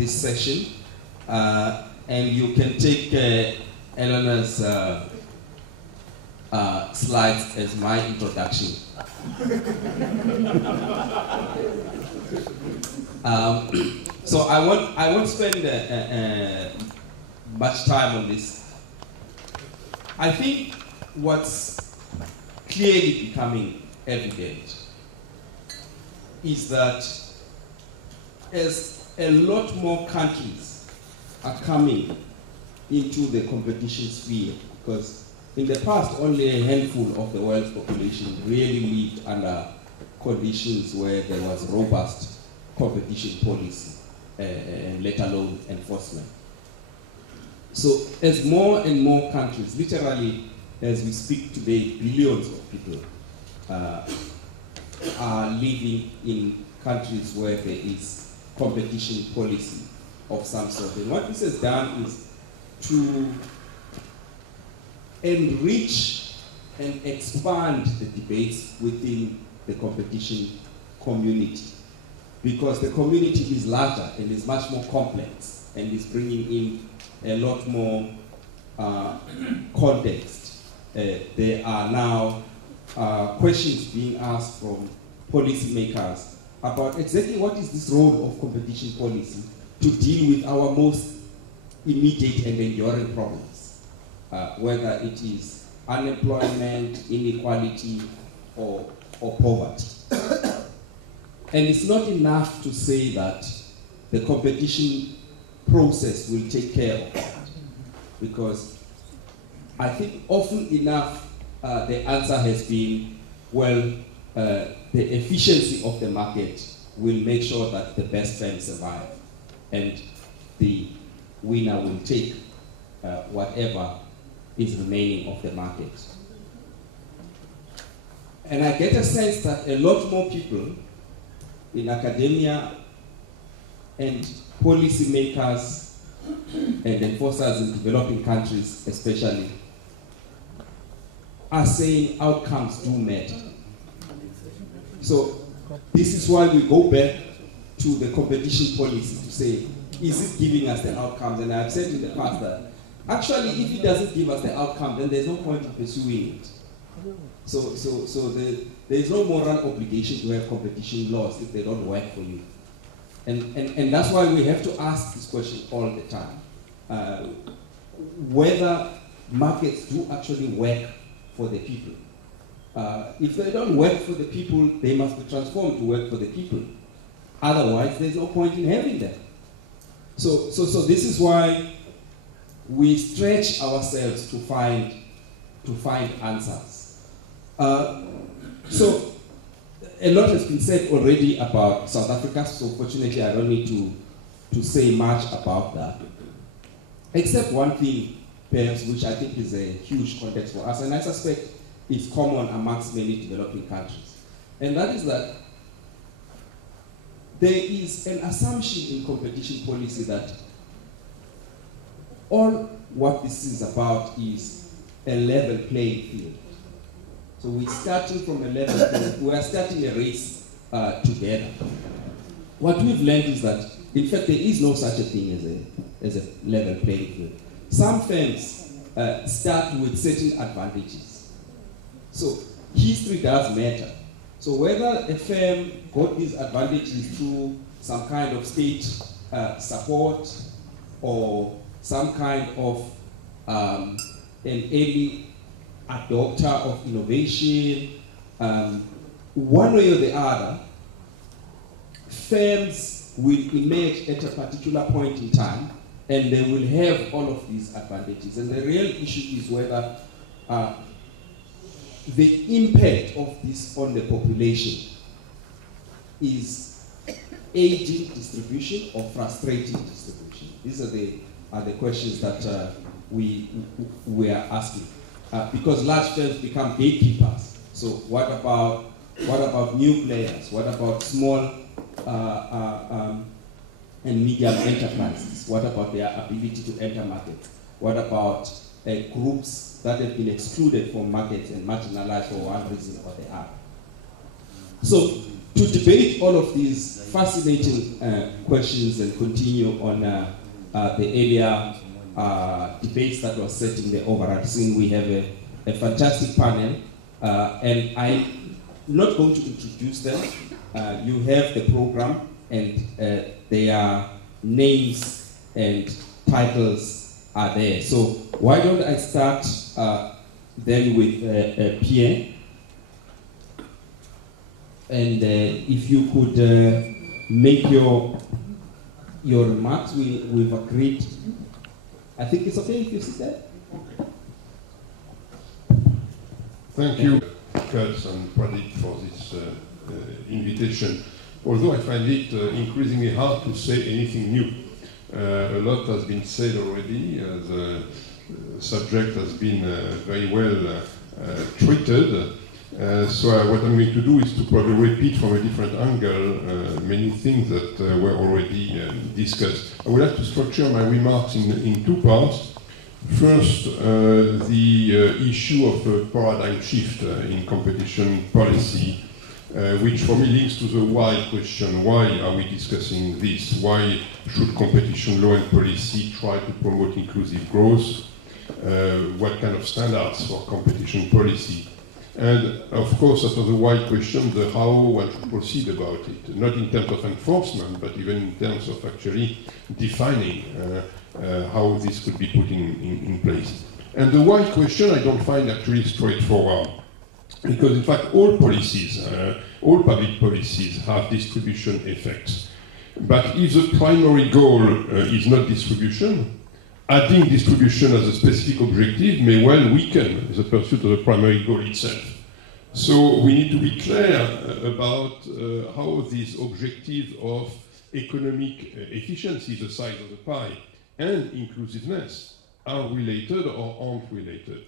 this session, and you can take Eleanor's slides as my introduction. So I won't spend much time on this. I think what's clearly becoming evident is that as a lot more countries are coming into the competition sphere, because in the past only a handful of the world's population really lived under conditions where there was robust competition policy, let alone enforcement. So as more and more countries, literally as we speak today, billions of people are living in countries where there is competition policy of some sort. And what this has done is to enrich and expand the debates within the competition community, because the community is larger and is much more complex and is bringing in a lot more context. There are now questions being asked from policymakers about exactly what is this role of competition policy to deal with our most immediate and enduring problems, whether it is unemployment, inequality, or poverty. And it's not enough to say that the competition process will take care of that, because I think often enough the answer has been, well, the efficiency of the market will make sure that the best firms survive, and the winner will take whatever is remaining of the market. And I get a sense that a lot more people in academia and policymakers and enforcers in developing countries especially are saying outcomes do matter. So this is why we go back to the competition policy to say, is it giving us the outcomes? And I've said in the past that actually if it doesn't give us the outcome, then there's no point in pursuing it. So there is no moral obligation to have competition laws if they don't work for you. And that's why we have to ask this question all the time. Whether markets do actually work for the people. If they don't work for the people, they must be transformed to work for the people. Otherwise, there's no point in having them. So this is why we stretch ourselves to find answers. So a lot has been said already about South Africa, so fortunately I don't need to say much about that. Except one thing, perhaps, which I think is a huge context for us, and I suspect is common amongst many developing countries. And that is that there is an assumption in competition policy that all what this is about is a level playing field. So we're starting from a level field, we are starting a race together. What we've learned is that, in fact, there is no such a thing as a level playing field. Some firms start with certain advantages. So history does matter. So whether a firm got these advantages through some kind of state support or some kind of an early adopter of innovation, one way or the other, firms will emerge at a particular point in time and they will have all of these advantages. And the real issue is whether the impact of this on the population is aiding distribution or frustrating distribution. These are the questions that we are asking. Because large firms become gatekeepers. So what about new players? What about small and medium enterprises? What about their ability to enter markets? What about groups that have been excluded from markets and marginalized for one reason or the other? So to debate all of these fascinating questions and continue on the earlier debates that were set in the overall scene, we have a fantastic panel, and I'm not going to introduce them. You have the program, and their names and titles are there. So why don't I start then with Pierre? And if you could make your remarks, we've agreed. I think it's okay if you sit there. Thank you, Kurt and Pradeep, for this invitation. Although I find it increasingly hard to say anything new. A lot has been said already. The subject has been very well treated. So what I'm going to do is to probably repeat from a different angle many things that were already discussed. I would like to structure my remarks in two parts. First, the issue of a paradigm shift in competition policy, which for me links to the why question. Why are we discussing this? Why should competition law and policy try to promote inclusive growth? What kind of standards for competition policy? And of course, after the why question, the how one should proceed about it, not in terms of enforcement, but even in terms of actually defining how this could be put in place. And the why question I don't find actually straightforward, because in fact all policies, all public policies have distribution effects. But if the primary goal is not distribution, adding distribution as a specific objective may well weaken the pursuit of the primary goal itself. So we need to be clear about how these objectives of economic efficiency, the size of the pie, and inclusiveness are related or aren't related.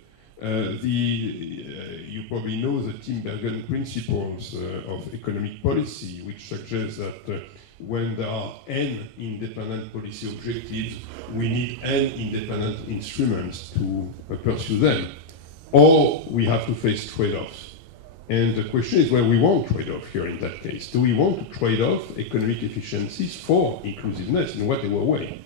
You probably know the Timbergen principles of economic policy, which suggest that when there are n independent policy objectives, we need n independent instruments to pursue them. Or we have to face trade-offs. And the question is whether we want trade-off here in that case. Do we want to trade off economic efficiencies for inclusiveness in whatever way?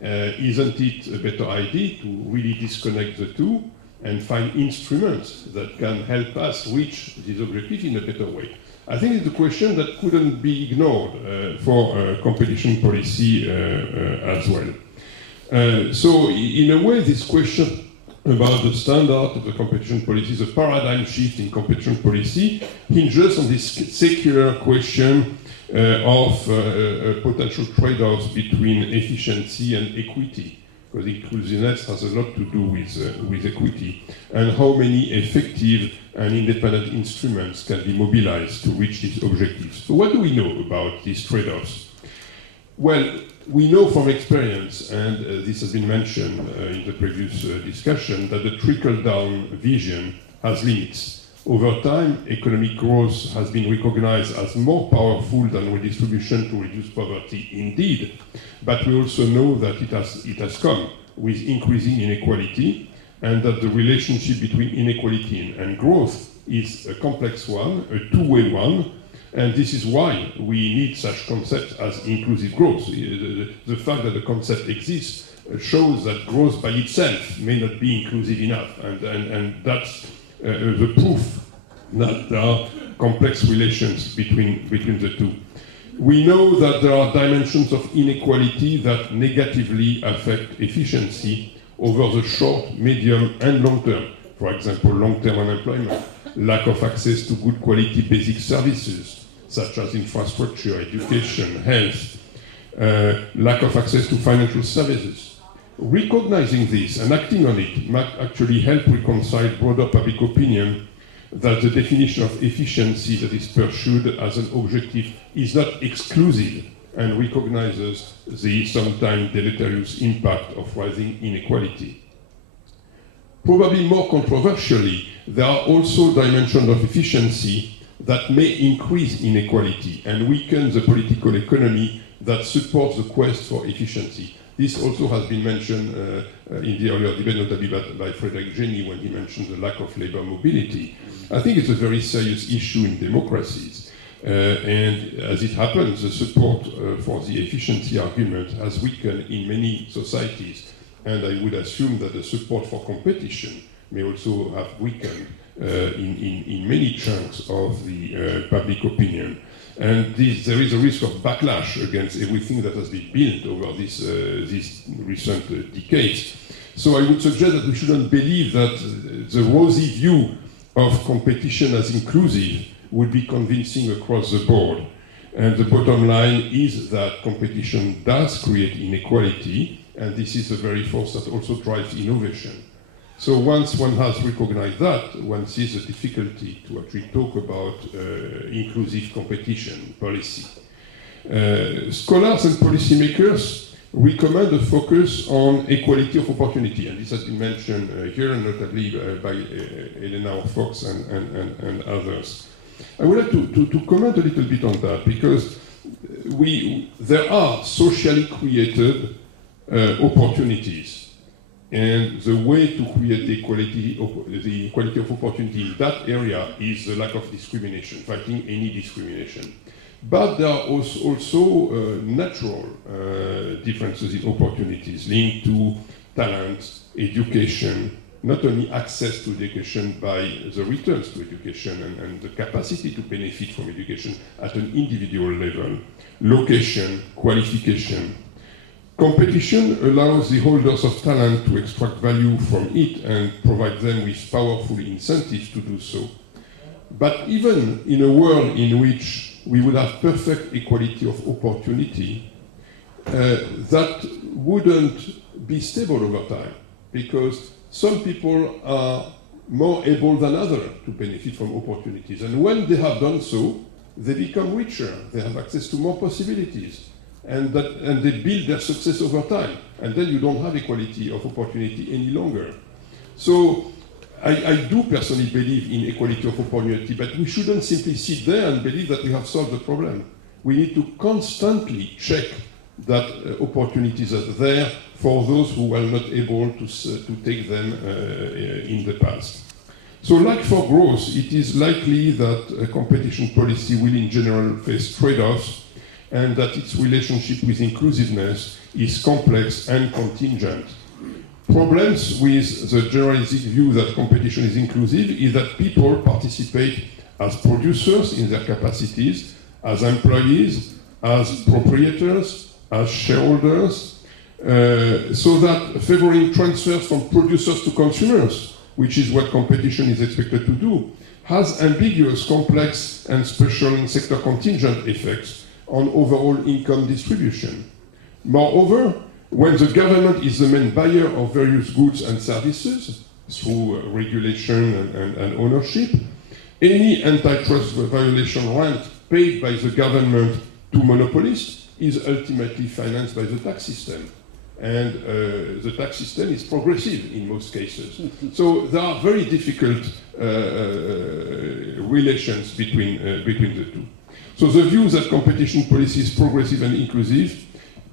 Isn't it a better idea to really disconnect the two and find instruments that can help us reach these objectives in a better way? I think it's a question that couldn't be ignored for competition policy as well. So in a way, this question about the standard of the competition policy, the paradigm shift in competition policy, hinges on this secular question of potential trade-offs between efficiency and equity, because inclusiveness has a lot to do with equity, and how many effective and independent instruments can be mobilized to reach these objectives. So what do we know about these trade-offs? Well, we know from experience, and this has been mentioned in the previous discussion, that the trickle-down vision has limits. Over time, economic growth has been recognized as more powerful than redistribution to reduce poverty, indeed, but we also know that it has come with increasing inequality, and that the relationship between inequality and growth is a complex one, a two-way one, and this is why we need such concepts as inclusive growth. The fact that the concept exists shows that growth by itself may not be inclusive enough, and that's the proof that there are complex relations between the two. We know that there are dimensions of inequality that negatively affect efficiency over the short, medium, and long term. For example, long-term unemployment, lack of access to good quality basic services, such as infrastructure, education, health, lack of access to financial services. Recognizing this and acting on it might actually help reconcile broader public opinion that the definition of efficiency that is pursued as an objective is not exclusive and recognizes the sometimes deleterious impact of rising inequality. Probably more controversially, there are also dimensions of efficiency that may increase inequality and weaken the political economy that supports the quest for efficiency. This also has been mentioned in the earlier debate, notably by Frederick Jenny, when he mentioned the lack of labor mobility. I think it's a very serious issue in democracies. And as it happens, the support for the efficiency argument has weakened in many societies. And I would assume that the support for competition may also have weakened in many chunks of the public opinion. And there is a risk of backlash against everything that has been built over these recent decades. So I would suggest that we shouldn't believe that the rosy view of competition as inclusive would be convincing across the board. And the bottom line is that competition does create inequality, and this is the very force that also drives innovation. So once one has recognized that, one sees the difficulty to actually talk about inclusive competition policy. Scholars and policymakers recommend a focus on equality of opportunity, and this has been mentioned here, notably by Elena Fox and others. I would like to comment a little bit on that, because there are socially created opportunities. And the way to create the equality of opportunity in that area is the lack of discrimination, fighting any discrimination. But there are also natural differences in opportunities linked to talent, education, not only access to education by the returns to education and the capacity to benefit from education at an individual level, location, qualification. Competition allows the holders of talent to extract value from it and provide them with powerful incentives to do so. But even in a world in which we would have perfect equality of opportunity, that wouldn't be stable over time, because some people are more able than others to benefit from opportunities. And when they have done so, they become richer, they have access to more possibilities. And they build their success over time. And then you don't have equality of opportunity any longer. So I do personally believe in equality of opportunity, but we shouldn't simply sit there and believe that we have solved the problem. We need to constantly check that opportunities are there for those who were not able to take them in the past. So like for growth, it is likely that a competition policy will in general face trade-offs, and that its relationship with inclusiveness is complex and contingent. Problems with the generalistic view that competition is inclusive is that people participate as producers in their capacities, as employees, as proprietors, as shareholders, so that favoring transfers from producers to consumers, which is what competition is expected to do, has ambiguous, complex, and special sector contingent effects on overall income distribution. Moreover, when the government is the main buyer of various goods and services through regulation and ownership, any antitrust violation rent paid by the government to monopolists is ultimately financed by the tax system. And the tax system is progressive in most cases. So there are very difficult relations between the two. So the view that competition policy is progressive and inclusive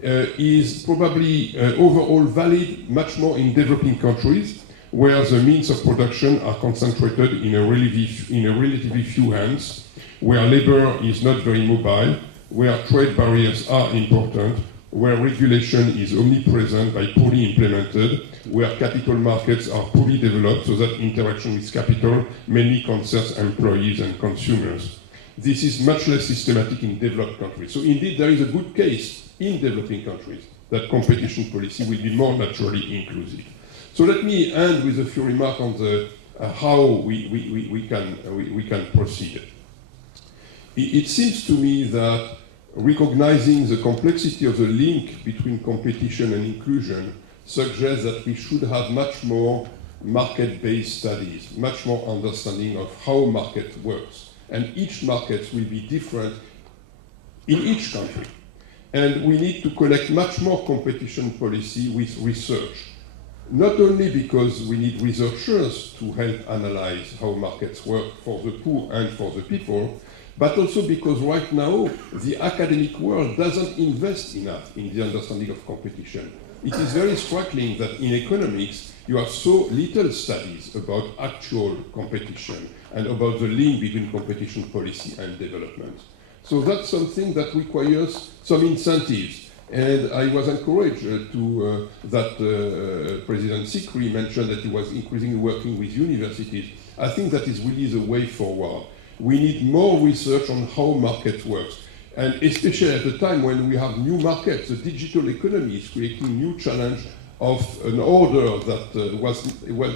is probably overall valid much more in developing countries, where the means of production are concentrated in a relatively few hands, where labor is not very mobile, where trade barriers are important, where regulation is omnipresent but poorly implemented, where capital markets are poorly developed so that interaction with capital mainly concerns employees and consumers. This is much less systematic in developed countries. So indeed, there is a good case in developing countries that competition policy will be more naturally inclusive. So let me end with a few remarks on the how we can proceed. It seems to me that recognizing the complexity of the link between competition and inclusion suggests that we should have much more market-based studies, much more understanding of how market works. And each market will be different in each country. And we need to collect much more competition policy with research. Not only because we need researchers to help analyze how markets work for the poor and for the people, but also because right now the academic world doesn't invest enough in the understanding of competition. It is very striking that in economics you have so little studies about actual competition and about the link between competition policy and development. So that's something that requires some incentives. And I was encouraged that President Sikri mentioned that he was increasingly working with universities. I think that is really the way forward. We need more research on how market works. And especially at a time when we have new markets, the digital economy is creating new challenge of an order that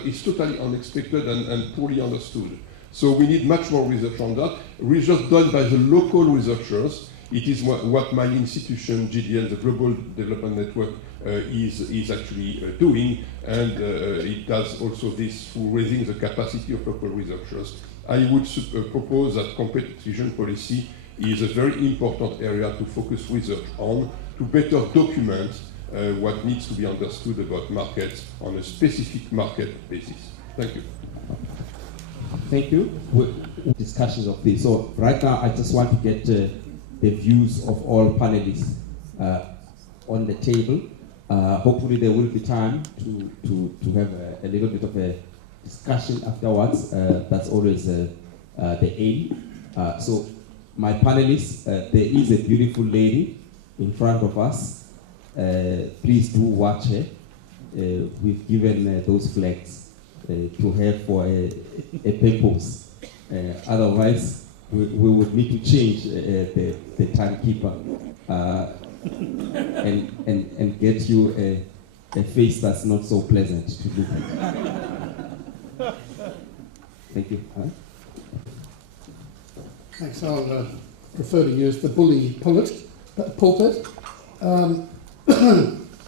is totally unexpected and poorly understood. So we need much more research on that. Research done by the local researchers. It is what my institution, GDN, the Global Development Network, is actually doing, and it does also this through raising the capacity of local researchers. I would propose that competition policy is a very important area to focus research on, to better document what needs to be understood about markets on a specific market basis. Thank you. Thank you. Discussions of this. So right now, I just want to get the views of all panelists on the table. Hopefully, there will be time to have a little bit of a discussion afterwards. That's always the aim. So, my panelists, there is a beautiful lady in front of us. Please do watch her. We've given those flags to her for a purpose. Otherwise, we would need to change the timekeeper and get you a face that's not so pleasant to look at. Thank you. Thanks. I'll prefer to use the bully pulpit.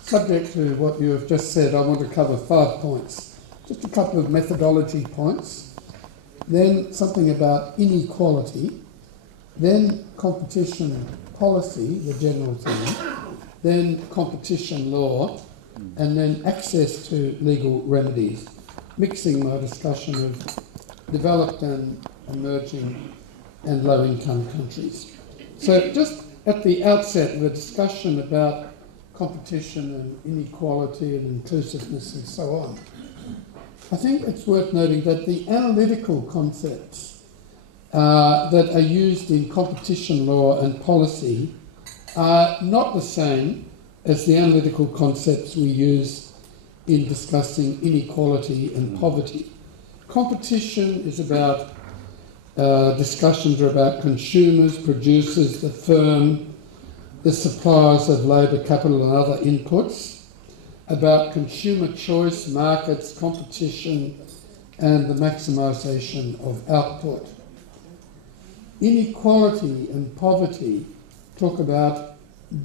Subject to what you have just said, I want to cover 5 points. Just a couple of methodology points, then something about inequality, then competition policy, the general theme, then competition law, and then access to legal remedies, mixing my discussion of developed and emerging and low-income countries. So just at the outset of a discussion about competition and inequality and inclusiveness and so on, I think it's worth noting that the analytical concepts that are used in competition law and policy are not the same as the analytical concepts we use in discussing inequality and poverty. Competition is about discussions are about consumers, producers, the firm, the suppliers of labour, capital and other inputs, about consumer choice, markets, competition, and the maximisation of output. Inequality and poverty talk about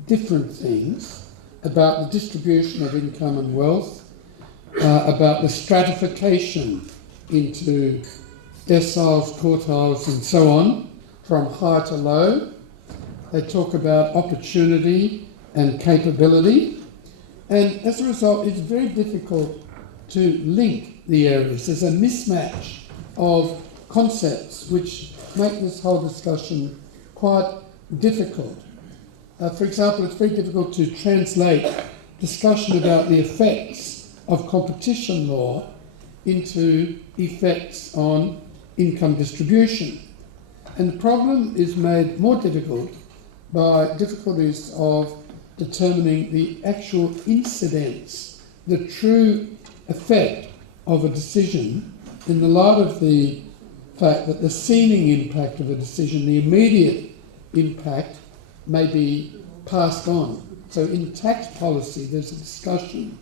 different things, about the distribution of income and wealth, about the stratification into deciles, quartiles, and so on, from high to low. They talk about opportunity and capability. And as a result, it's very difficult to link the areas. There's a mismatch of concepts which make this whole discussion quite difficult. For example, it's very difficult to translate discussion about the effects of competition law into effects on income distribution. And the problem is made more difficult by difficulties of determining the actual incidence, the true effect of a decision in the light of the fact that the seeming impact of a decision, the immediate impact, may be passed on. So in tax policy, there's a discussion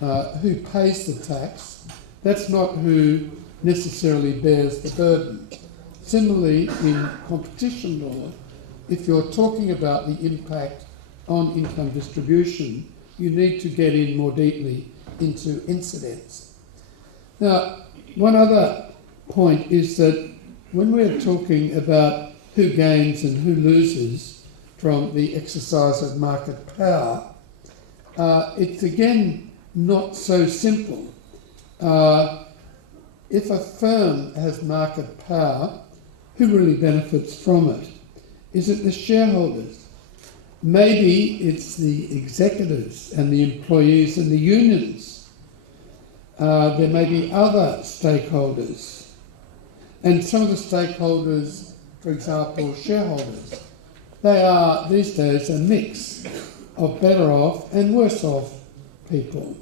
who pays the tax. That's not who necessarily bears the burden. Similarly, in competition law, if you're talking about the impact on income distribution, you need to get in more deeply into incidence. Now, one other point is that when we're talking about who gains and who loses from the exercise of market power, it's again not so simple. If a firm has market power, who really benefits from it? Is it the shareholders? Maybe it's the executives and the employees and the unions. There may be other stakeholders. And some of the stakeholders, for example, shareholders, they are these days a mix of better off and worse off people.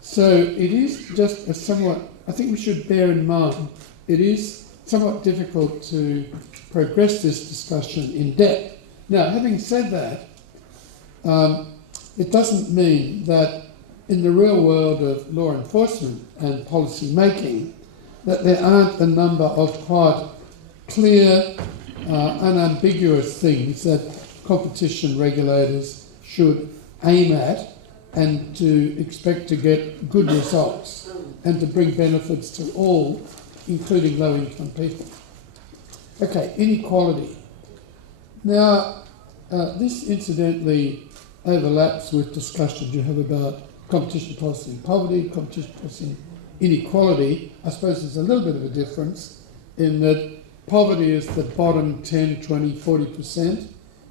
So it is just a somewhat, I think we should bear in mind, it is somewhat difficult to progress this discussion in depth. Now, having said that, it doesn't mean that in the real world of law enforcement and policy making, that there aren't a number of quite clear, unambiguous things that competition regulators should aim at and to expect to get good results and to bring benefits to all, including low-income people. Okay, inequality. Now, this incidentally overlaps with discussions you have about competition policy and poverty, competition policy and inequality. I suppose there's a little bit of a difference in that poverty is the bottom 10, 20, 40%.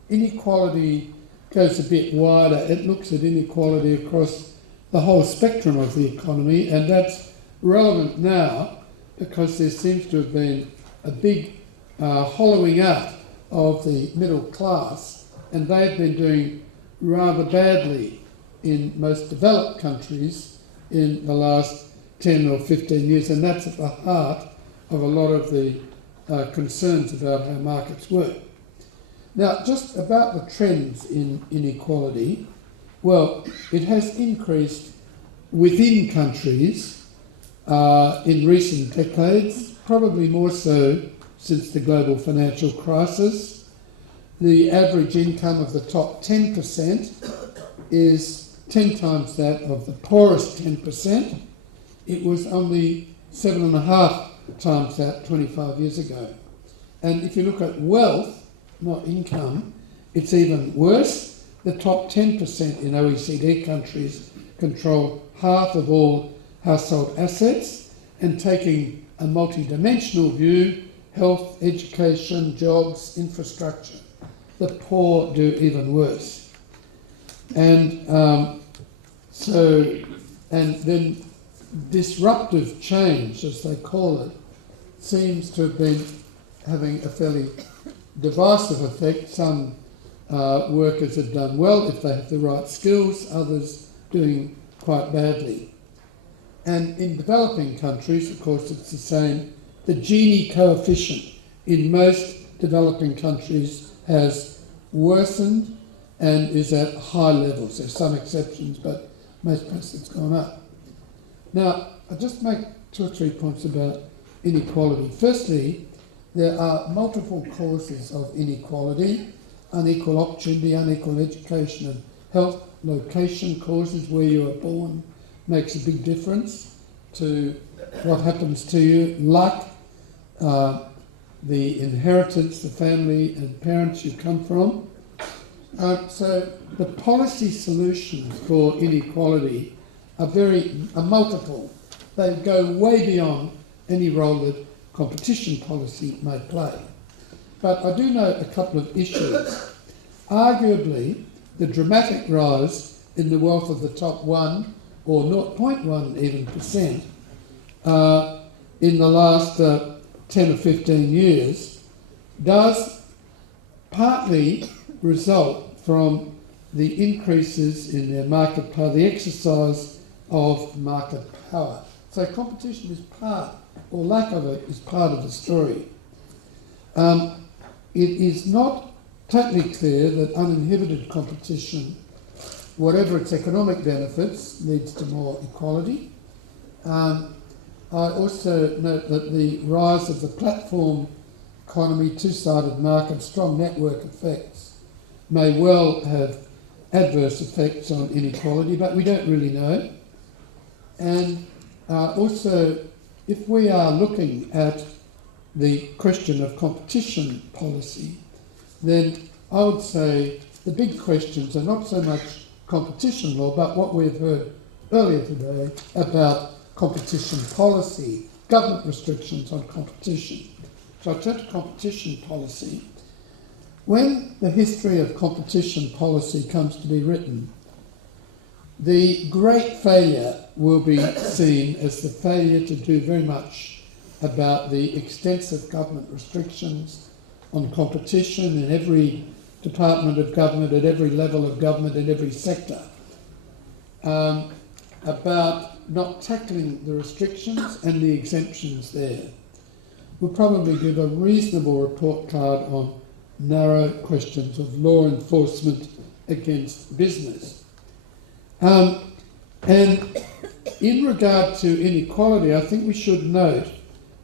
Inequality goes a bit wider. It looks at inequality across the whole spectrum of the economy, and that's relevant now because there seems to have been a big hollowing out of the middle class, and they've been doing rather badly in most developed countries in the last 10 or 15 years, and that's at the heart of a lot of the concerns about how markets work. Now, just about the trends in inequality, well, it has increased within countries in recent decades, probably more so since the global financial crisis. The average income of the top 10% is 10 times that of the poorest 10%. It was only 7.5 times that 25 years ago. And if you look at wealth, not income, it's even worse. The top 10% in OECD countries control half of all household assets, and taking a multidimensional view, health, education, jobs, infrastructure, the poor do even worse. And and then disruptive change, as they call it, seems to have been having a fairly divisive effect. Some workers have done well if they have the right skills, others doing quite badly. And in developing countries, of course, it's the same. The Gini coefficient in most developing countries has worsened and is at high levels. There's some exceptions, but most places it's gone up. Now, I'll just make 2 or 3 points about inequality. Firstly, there are multiple causes of inequality: unequal opportunity, unequal education and health, location causes, where you are born makes a big difference to what happens to you, luck, the inheritance, the family and parents you come from. So the policy solutions for inequality are multiple. They go way beyond any role that competition policy may play. But I do know a couple of issues. Arguably, the dramatic rise in the wealth of the top 1 or 0.1 even percent in the last 10 or 15 years does partly result from the increases in their market power, the exercise of market power. So competition is part, or lack of it, is part of the story. It is not totally clear that uninhibited competition, whatever its economic benefits, leads to more equality. I also note that the rise of the platform economy, two-sided market, strong network effects may well have adverse effects on inequality, but we don't really know. And also, if we are looking at the question of competition policy, then I would say the big questions are not so much competition law, but what we've heard earlier today about competition policy, government restrictions on competition. So I turn to competition policy. When the history of competition policy comes to be written, the great failure will be seen as the failure to do very much about the extensive government restrictions on competition in every department of government, at every level of government, in every sector, about not tackling the restrictions and the exemptions there. We'll probably give a reasonable report card on narrow questions of law enforcement against business. And in regard to inequality, I think we should note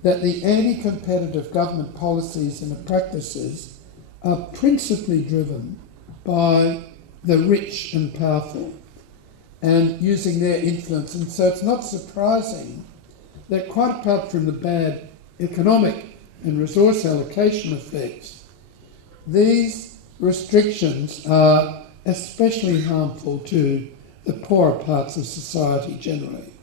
that the anti-competitive government policies and practices are principally driven by the rich and powerful and using their influence. And so it's not surprising that, quite apart from the bad economic and resource allocation effects, these restrictions are especially harmful to the poorer parts of society generally.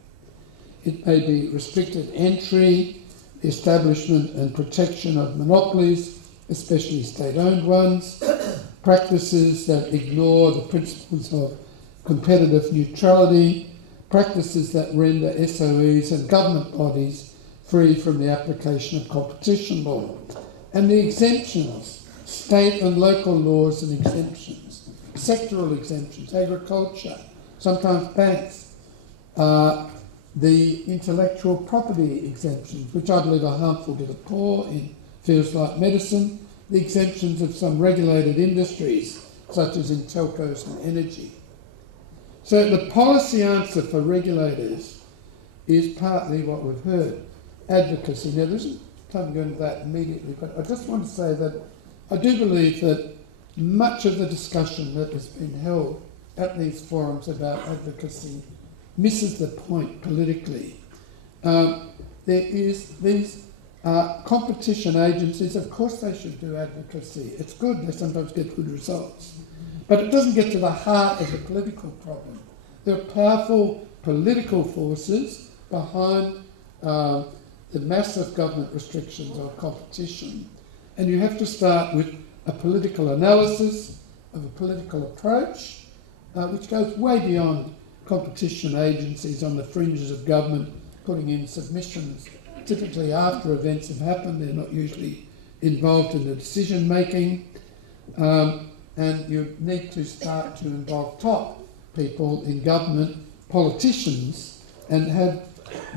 It may be restricted entry, the establishment and protection of monopolies, especially state-owned ones, practices that ignore the principles of competitive neutrality, practices that render SOEs and government bodies free from the application of competition law, and the exemptions, state and local laws and exemptions, sectoral exemptions, agriculture, sometimes banks, the intellectual property exemptions, which I believe are harmful to the poor in fields like medicine, the exemptions of some regulated industries, such as in telcos and energy. So the policy answer for regulators is partly what we've heard, advocacy. Now, there isn't time to go into that immediately, but I just want to say that I do believe that much of the discussion that has been held at these forums about advocacy misses the point politically. These competition agencies, of course they should do advocacy. It's good, they sometimes get good results. But it doesn't get to the heart of the political problem. There are powerful political forces behind the massive government restrictions on competition. And you have to start with a political analysis of a political approach, which goes way beyond competition agencies on the fringes of government putting in submissions, typically after events have happened. They're not usually involved in the decision making. And you need to start to involve top people in government, politicians, and have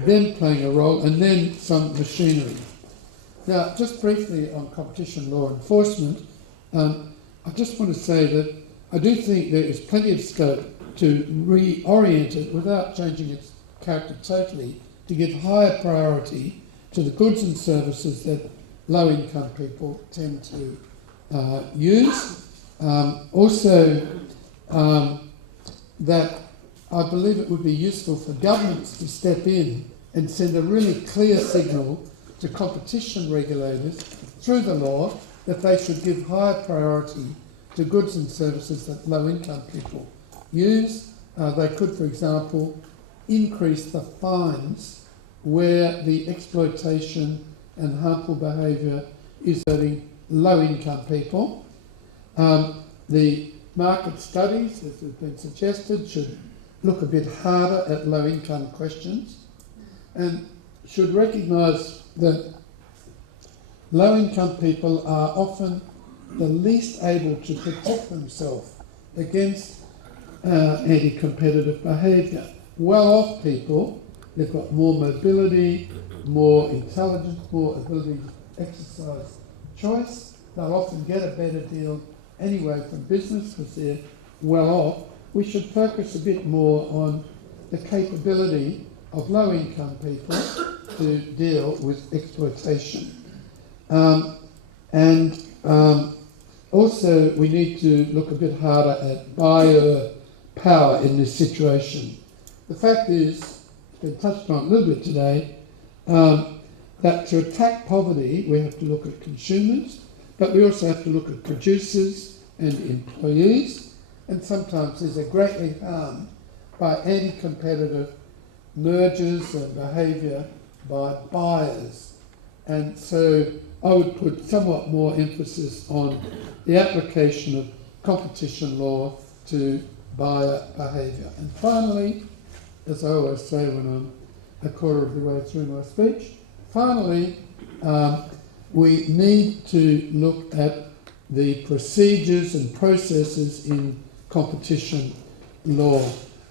them playing a role, and then some machinery. Now, just briefly on competition law enforcement, I just want to say that I do think there is plenty of scope to reorient it without changing its character totally, to give higher priority to the goods and services that low-income people tend to use. Also, that I believe it would be useful for governments to step in and send a really clear signal to competition regulators through the law that they should give higher priority to goods and services that low-income people use. They could, for example, increase the fines where the exploitation and harmful behaviour is hurting low-income people. The market studies, as has been suggested, should look a bit harder at low-income questions and should recognise that low-income people are often the least able to protect themselves against anti-competitive behaviour. Well-off people, they've got more mobility, more intelligence, more ability to exercise choice. They'll often get a better deal anyway from business because they're well-off. We should focus a bit more on the capability of low-income people to deal with exploitation. Also, we need to look a bit harder at buyer power in this situation. The fact is, it's been touched on a little bit today, that to attack poverty, we have to look at consumers, but we also have to look at producers and employees, and sometimes these are greatly harmed by anti-competitive mergers and behaviour by buyers. And so I would put somewhat more emphasis on the application of competition law to buyer behaviour. And finally, as I always say when I'm a quarter of the way through my speech, finally, we need to look at the procedures and processes in competition law.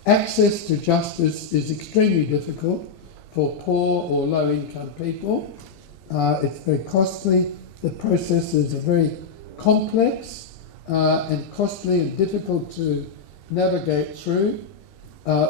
Access to justice is extremely difficult for poor or low-income people. It's very costly. The processes are very complex and costly and difficult to navigate through.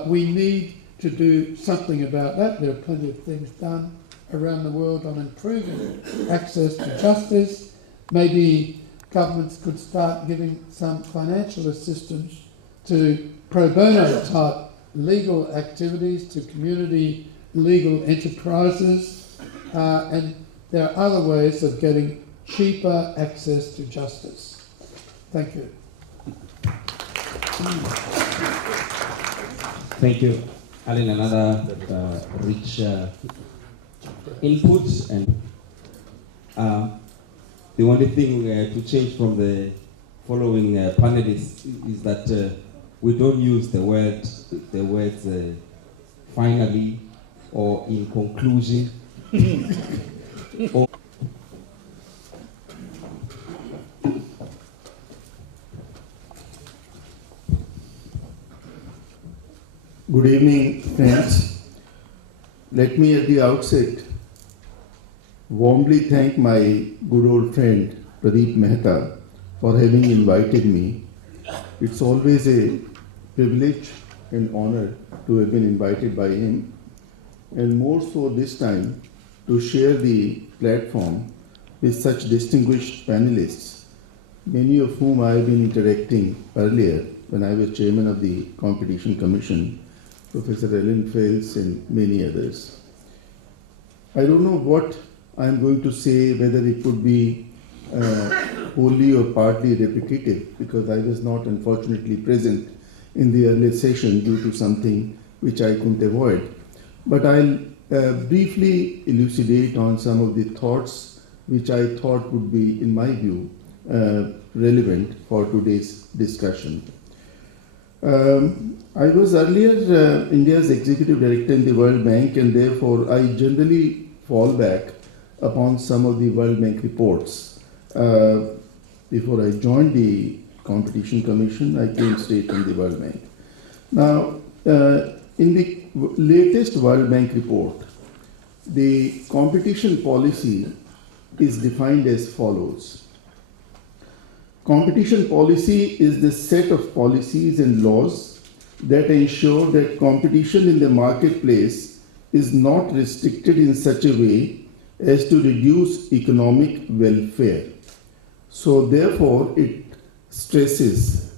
We need to do something about that. There are plenty of things done around the world on improving access to justice. Maybe governments could start giving some financial assistance to pro bono type legal activities, to community legal enterprises, and there are other ways of getting cheaper access to justice. Thank you. Thank you, Alan. Another rich input, and the only thing to change from the following panelists is that we don't use the words finally or in conclusion. Or good evening, friends. Let me at the outset warmly thank my good old friend Pradeep Mehta for having invited me. It's always a privilege and honor to have been invited by him, and more so this time to share the platform with such distinguished panelists, many of whom I have been interacting earlier when I was chairman of the Competition Commission, Professor Ellen Fels and many others. I don't know what I'm going to say, whether it could be wholly or partly repetitive, because I was not unfortunately present in the earlier session due to something which I couldn't avoid. But I'll briefly elucidate on some of the thoughts which I thought would be, in my view, relevant for today's discussion. I was earlier India's executive director in the World Bank, and therefore I generally fall back upon some of the World Bank reports. Before I joined the Competition Commission, I came straight from the World Bank. Now, in the latest World Bank report, the competition policy is defined as follows. Competition policy is the set of policies and laws that ensure that competition in the marketplace is not restricted in such a way as to reduce economic welfare. So therefore, it stresses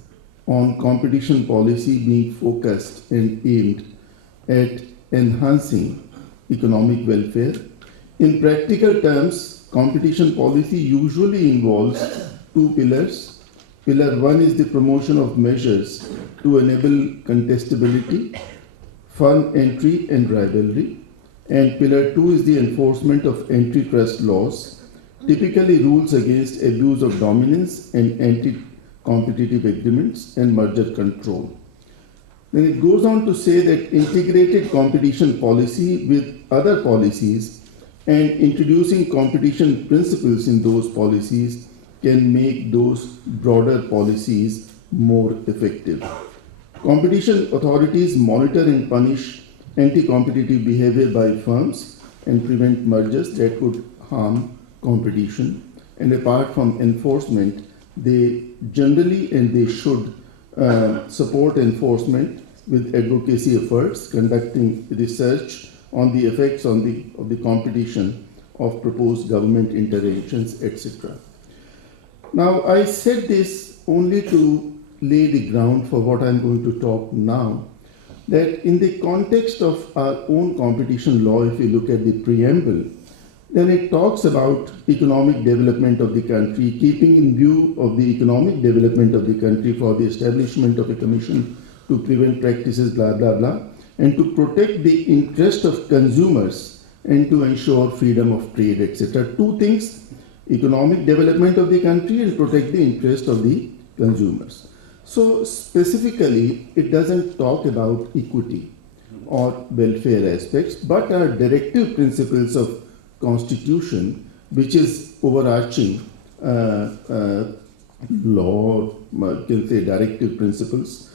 on competition policy being focused and aimed at enhancing economic welfare. In practical terms, competition policy usually involves two pillars. Pillar one is the promotion of measures to enable contestability, firm entry and rivalry. And pillar two is the enforcement of antitrust laws, typically rules against abuse of dominance and anti-competitive agreements and merger control. Then it goes on to say that integrated competition policy with other policies and introducing competition principles in those policies can make those broader policies more effective. Competition authorities monitor and punish anti-competitive behavior by firms and prevent mergers that could harm competition. And apart from enforcement, they generally and they should support enforcement with advocacy efforts, conducting research on the effects of the competition of proposed government interventions, etc. Now, I said this only to lay the ground for what I'm going to talk now, that in the context of our own competition law, if you look at the preamble, then it talks about economic development of the country, keeping in view of the economic development of the country for the establishment of a commission to prevent practices, blah, blah, blah, and to protect the interest of consumers and to ensure freedom of trade, etc. Two things: economic development of the country and protect the interest of the consumers. So specifically, it doesn't talk about equity or welfare aspects, but are directive principles of Constitution which is overarching law, you can say directive principles.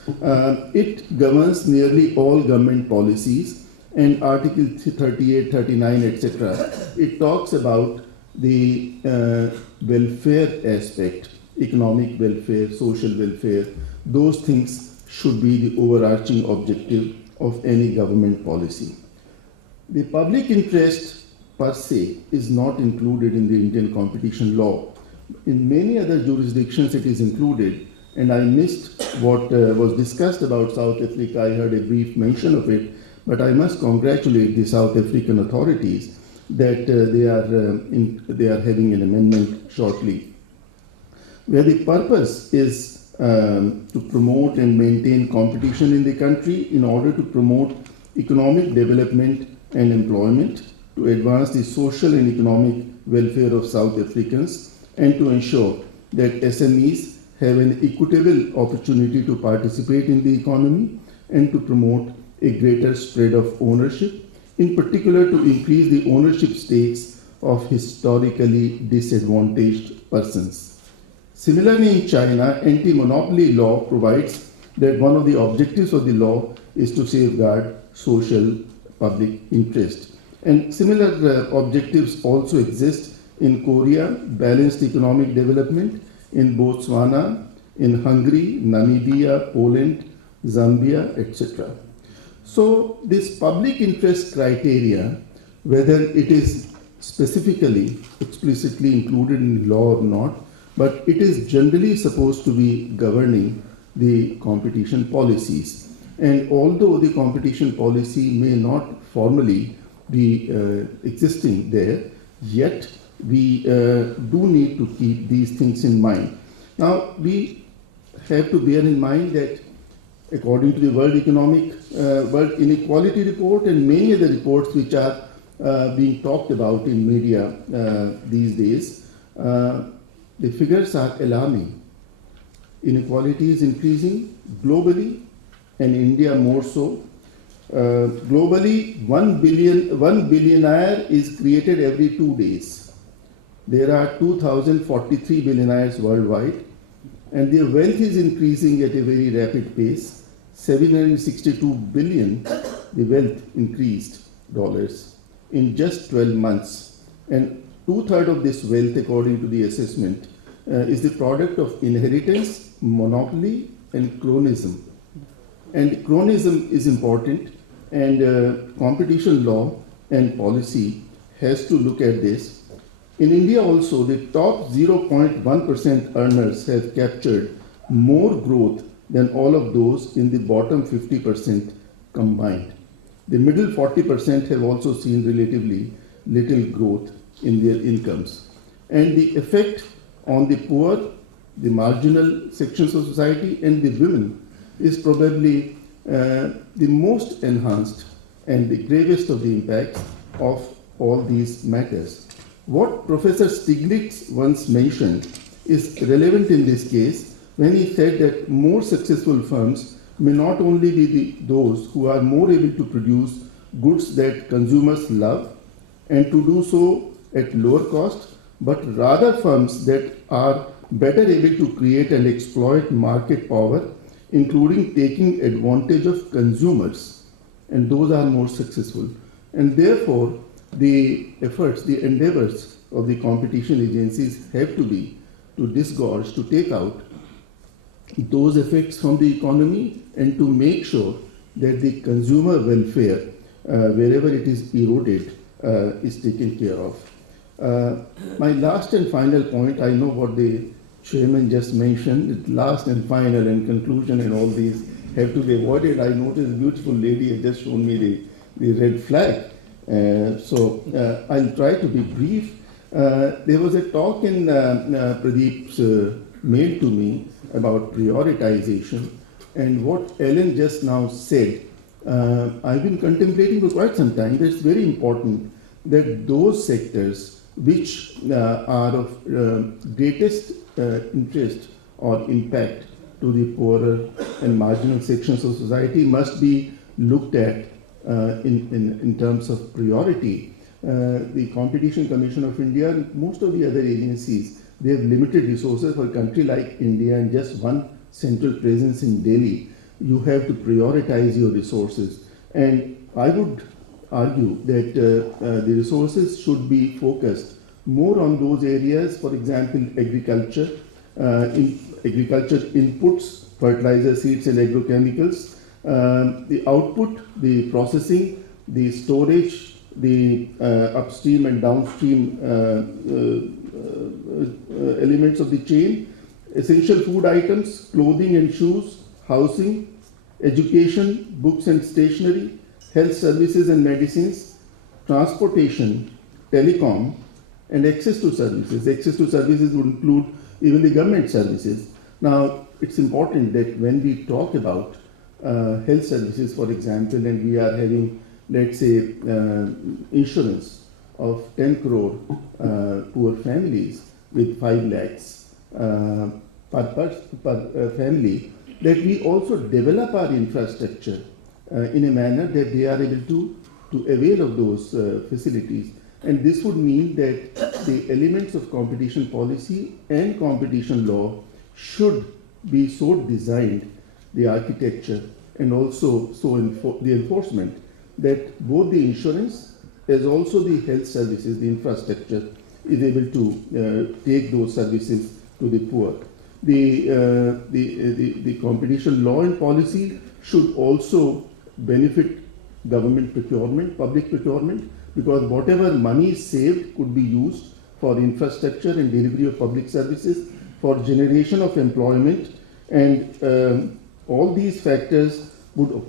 It governs nearly all government policies, and Article 38, 39, etc. It talks about the welfare aspect, economic welfare, social welfare. Those things should be the overarching objective of any government policy. The public interest per se is not included in the Indian competition law. In many other jurisdictions it is included, and I missed what was discussed about South Africa. I heard a brief mention of it, but I must congratulate the South African authorities that they are having an amendment shortly, where the purpose is to promote and maintain competition in the country in order to promote economic development and employment, to advance the social and economic welfare of South Africans, and to ensure that SMEs have an equitable opportunity to participate in the economy, and to promote a greater spread of ownership, in particular to increase the ownership stakes of historically disadvantaged persons. Similarly, in China, anti-monopoly law provides that one of the objectives of the law is to safeguard social public interest. And similar objectives also exist in Korea, balanced economic development, in Botswana, in Hungary, Namibia, Poland, Zambia, etc. So this public interest criteria, whether it is specifically, explicitly included in law or not, but it is generally supposed to be governing the competition policies. And although the competition policy may not formally be existing there, yet we do need to keep these things in mind. Now, we have to bear in mind that according to the World Inequality Report and many other reports which are being talked about in media these days, the figures are alarming. Inequality is increasing globally, and India more so. Globally, 1 billionaire is created every 2 days. There are 2,043 billionaires worldwide, and their wealth is increasing at a very rapid pace. 762 billion, the wealth increased dollars in just 12 months. And 2/3 of this wealth, according to the assessment, is the product of inheritance, monopoly, and cronyism. And cronyism is important, and competition law and policy has to look at this. In India also, the top 0.1% earners have captured more growth than all of those in the bottom 50% combined. The middle 40% have also seen relatively little growth in their incomes. And the effect on the poor, the marginal sections of society, and the women is probably the most enhanced and the gravest of the impacts of all these matters. What Professor Stiglitz once mentioned is relevant in this case when he said that more successful firms may not only be those who are more able to produce goods that consumers love and to do so at lower cost, but rather firms that are better able to create and exploit market power, including taking advantage of consumers, and those are more successful. And therefore, the efforts, the endeavors of the competition agencies have to be to disgorge, to take out those effects from the economy and to make sure that the consumer welfare, wherever it is eroded, is taken care of. My last and final point, I know what the chairman just mentioned, last and final and conclusion and all these have to be avoided. I noticed a beautiful lady has just shown me the red flag. So I'll try to be brief. There was a talk in Pradeep's mail to me about prioritization, and what Ellen just now said, I've been contemplating for quite some time. It's very important that those sectors which are of greatest interest or impact to the poorer and marginal sections of society must be looked at in terms of priority. the Competition Commission of India and most of the other agencies, they have limited resources. For a country like India and just one central presence in Delhi, you have to prioritize your resources. And I would argue that the resources should be focused more on those areas, for example, agriculture, agriculture inputs, fertilizer, seeds and agrochemicals, the output, the processing, the storage, the upstream and downstream elements of the chain, essential food items, clothing and shoes, housing, education, books and stationery, health services and medicines, transportation, telecom, and access to services. Access to services would include even the government services. Now, it's important that when we talk about health services, for example, and we are having, let's say, insurance of 10 crore poor families with 5 lakhs per family, that we also develop our infrastructure in a manner that they are able to avail of those facilities. And this would mean that the elements of competition policy and competition law should be so designed, the architecture, and also so the enforcement, that both the insurance as also the health services, the infrastructure, is able to take those services to the poor. The competition law and policy should also benefit government procurement, public procurement, because whatever money is saved could be used for infrastructure and delivery of public services, for generation of employment, and all these factors would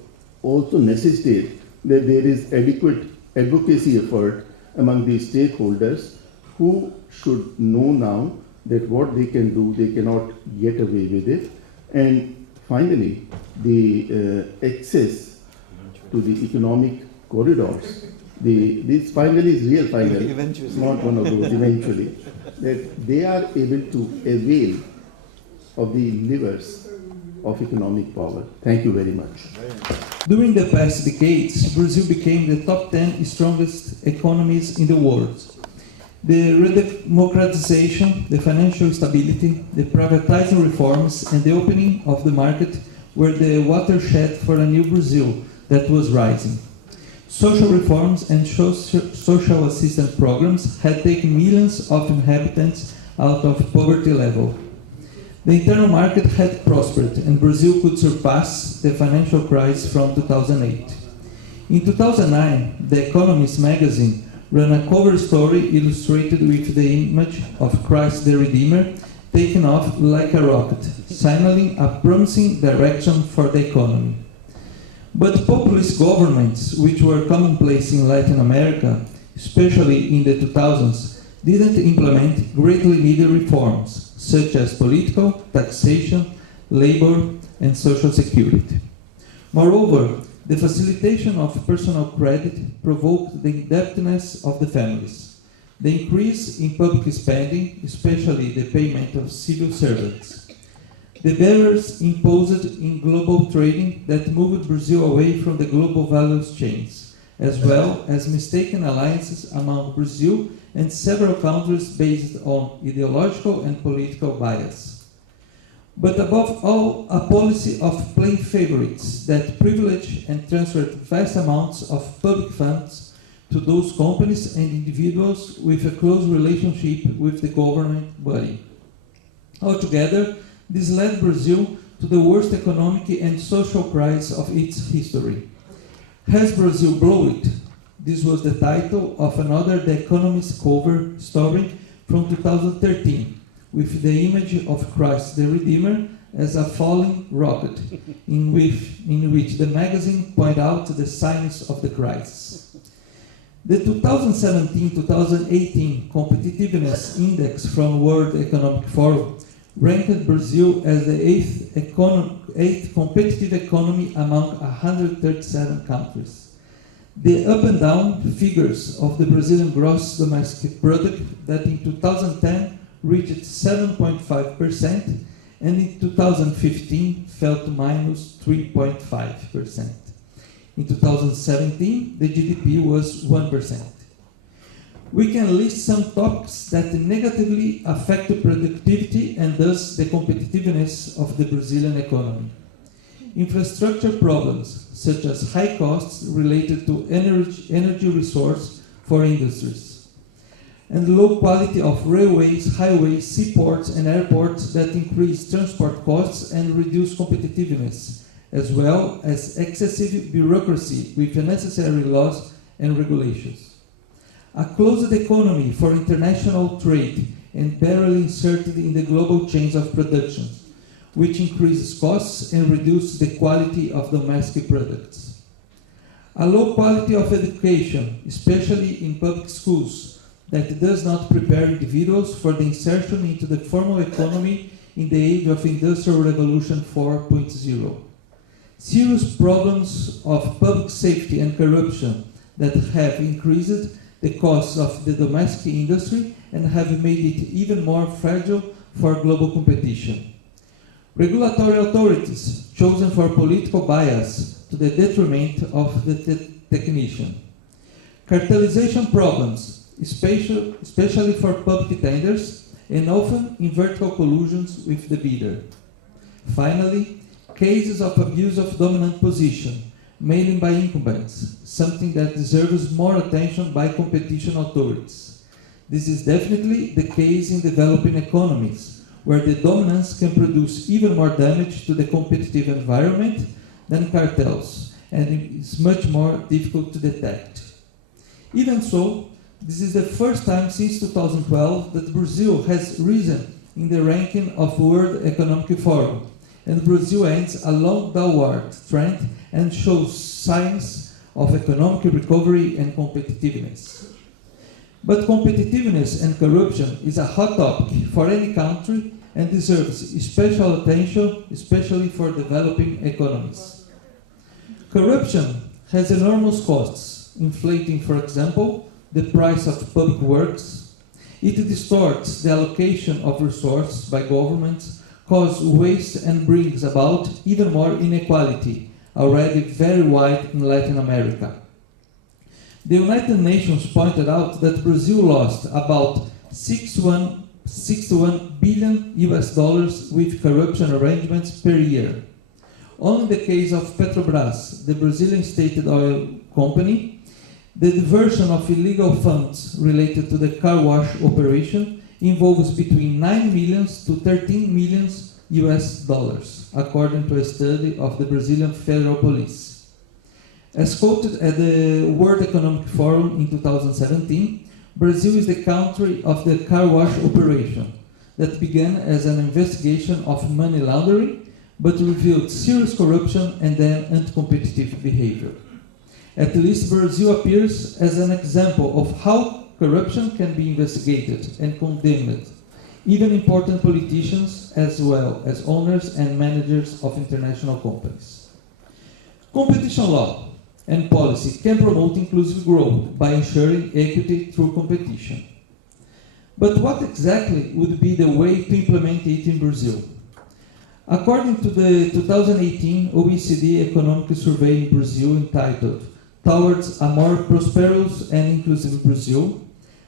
also necessitate that there is adequate advocacy effort among the stakeholders who should know now that what they can do, they cannot get away with it. And finally, the access to the economic corridors. This finally is real finally, eventually. Not one of those, eventually. That they are able to avail of the levers of economic power. Thank you very much. During the past decades, Brazil became the top 10 strongest economies in the world. The redemocratization, the financial stability, the privatizing reforms, and the opening of the market were the watershed for a new Brazil that was rising. Social reforms and social assistance programs had taken millions of inhabitants out of poverty level. The internal market had prospered, and Brazil could surpass the financial crisis from 2008. In 2009, The Economist magazine ran a cover story illustrated with the image of Christ the Redeemer taking off like a rocket, signaling a promising direction for the economy. But populist governments, which were commonplace in Latin America, especially in the 2000s, didn't implement greatly needed reforms, such as political, taxation, labor, and social security. Moreover, the facilitation of personal credit provoked the indebtedness of the families, the increase in public spending, especially the payment of civil servants, the barriers imposed in global trading that moved Brazil away from the global values chains, as well as mistaken alliances among Brazil and several countries based on ideological and political bias. But above all, a policy of playing favorites that privileged and transferred vast amounts of public funds to those companies and individuals with a close relationship with the government body. Altogether, this led Brazil to the worst economic and social crisis of its history. Has Brazil blown it? This was the title of another The Economist cover story from 2013, with the image of Christ the Redeemer as a falling rocket, in which the magazine pointed out the signs of the crisis. The 2017-2018 Competitiveness Index from World Economic Forum ranked Brazil as the eighth competitive economy among 137 countries. The up and down figures of the Brazilian gross domestic product that in 2010 reached 7.5% and in 2015 fell to minus 3.5%. In 2017, the GDP was 1%. We can list some topics that negatively affect the productivity and thus the competitiveness of the Brazilian economy. Infrastructure problems, such as high costs related to energy resource for industries, and low quality of railways, highways, seaports, and airports that increase transport costs and reduce competitiveness, as well as excessive bureaucracy with unnecessary laws and regulations. A closed economy for international trade and barely inserted in the global chains of production, which increases costs and reduces the quality of domestic products. A low quality of education, especially in public schools, that does not prepare individuals for the insertion into the formal economy in the age of Industrial Revolution 4.0. Serious problems of public safety and corruption that have increased the costs of the domestic industry and have made it even more fragile for global competition. Regulatory authorities chosen for political bias to the detriment of the technician. Cartelization problems, especially for public tenders, and often in vertical collusions with the bidder. Finally, cases of abuse of dominant position, mainly by incumbents, something that deserves more attention by competition authorities. This is definitely the case in developing economies, where the dominance can produce even more damage to the competitive environment than cartels, and it is much more difficult to detect. Even so, this is the first time since 2012 that Brazil has risen in the ranking of World Economic Forum, and Brazil ends a long downward trend and shows signs of economic recovery and competitiveness. But competitiveness and corruption is a hot topic for any country and deserves special attention, especially for developing economies. Corruption has enormous costs, inflating, for example, the price of public works. It distorts the allocation of resources by governments, causes waste, and brings about even more inequality, already very wide in Latin America. The United Nations pointed out that Brazil lost about 61 billion US dollars with corruption arrangements per year. Only in the case of Petrobras, the Brazilian state oil company, the diversion of illegal funds related to the car wash operation involves between 9 million to 13 million US dollars, according to a study of the Brazilian Federal Police. As quoted at the World Economic Forum in 2017, Brazil is the country of the car wash operation that began as an investigation of money laundering, but revealed serious corruption and then anti-competitive behavior. At least Brazil appears as an example of how corruption can be investigated and condemned, even important politicians as well as owners and managers of international companies. Competition law and policy can promote inclusive growth by ensuring equity through competition. But what exactly would be the way to implement it in Brazil? According to the 2018 OECD Economic Survey in Brazil entitled Towards a More Prosperous and Inclusive Brazil,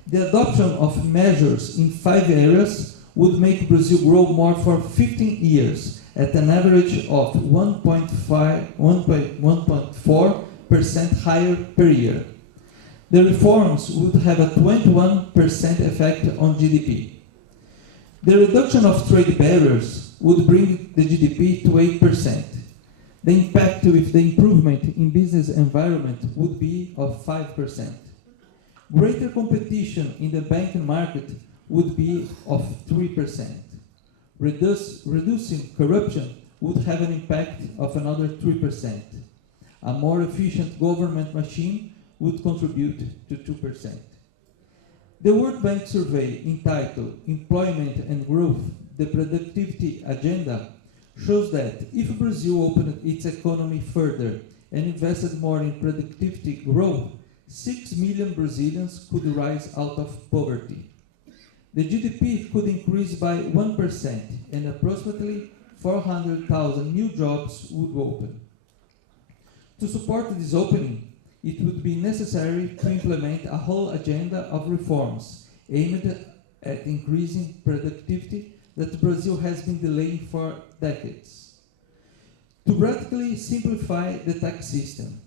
the adoption of measures in 5 areas would make Brazil grow more for 15 years at an average of 1.4% higher per year. The reforms would have a 21% effect on GDP. The reduction of trade barriers would bring the GDP to 8%. The impact with the improvement in business environment would be of 5%. Greater competition in the banking market would be of 3%. Reducing corruption would have an impact of another 3%. A more efficient government machine would contribute to 2%. The World Bank survey entitled Employment and Growth, the Productivity Agenda, shows that if Brazil opened its economy further and invested more in productivity growth, 6 million Brazilians could rise out of poverty. The GDP could increase by 1% and approximately 400,000 new jobs would open. To support this opening, it would be necessary to implement a whole agenda of reforms aimed at increasing productivity that Brazil has been delaying for decades. To radically simplify the tax system,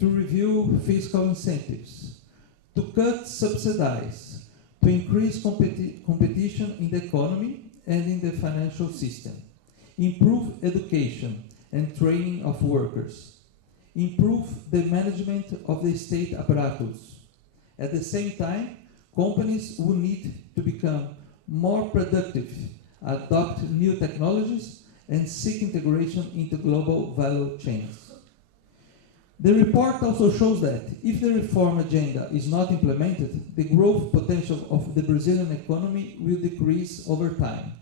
to review fiscal incentives, to cut subsidies, to increase competition in the economy and in the financial system, improve education and training of workers, improve the management of the state apparatus. At the same time, companies will need to become more productive, adopt new technologies, and seek integration into global value chains. The report also shows that if the reform agenda is not implemented, the growth potential of the Brazilian economy will decrease over time.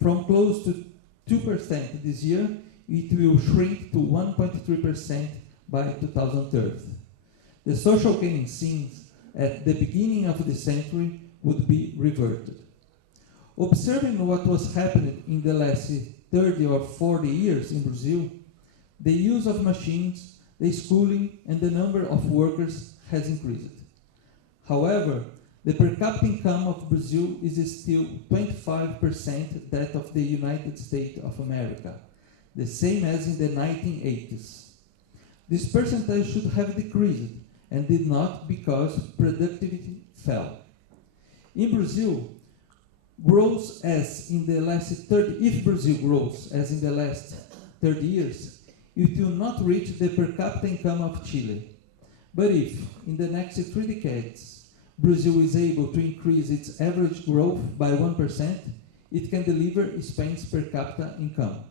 From close to 2% this year, it will shrink to 1.3% by 2030. The social gains seen at the beginning of the century would be reverted. Observing what was happening in the last 30 or 40 years in Brazil, the use of machines, the schooling, and the number of workers has increased. However, the per capita income of Brazil is still 25% that of the United States of America, the same as in the 1980s. This percentage should have decreased and did not because productivity fell. In Brazil, grows as in the last 30, if Brazil grows as in the last 30 years, it will not reach the per capita income of Chile. But if, in the next 3 decades, Brazil is able to increase its average growth by 1%, it can deliver Spain's per capita income.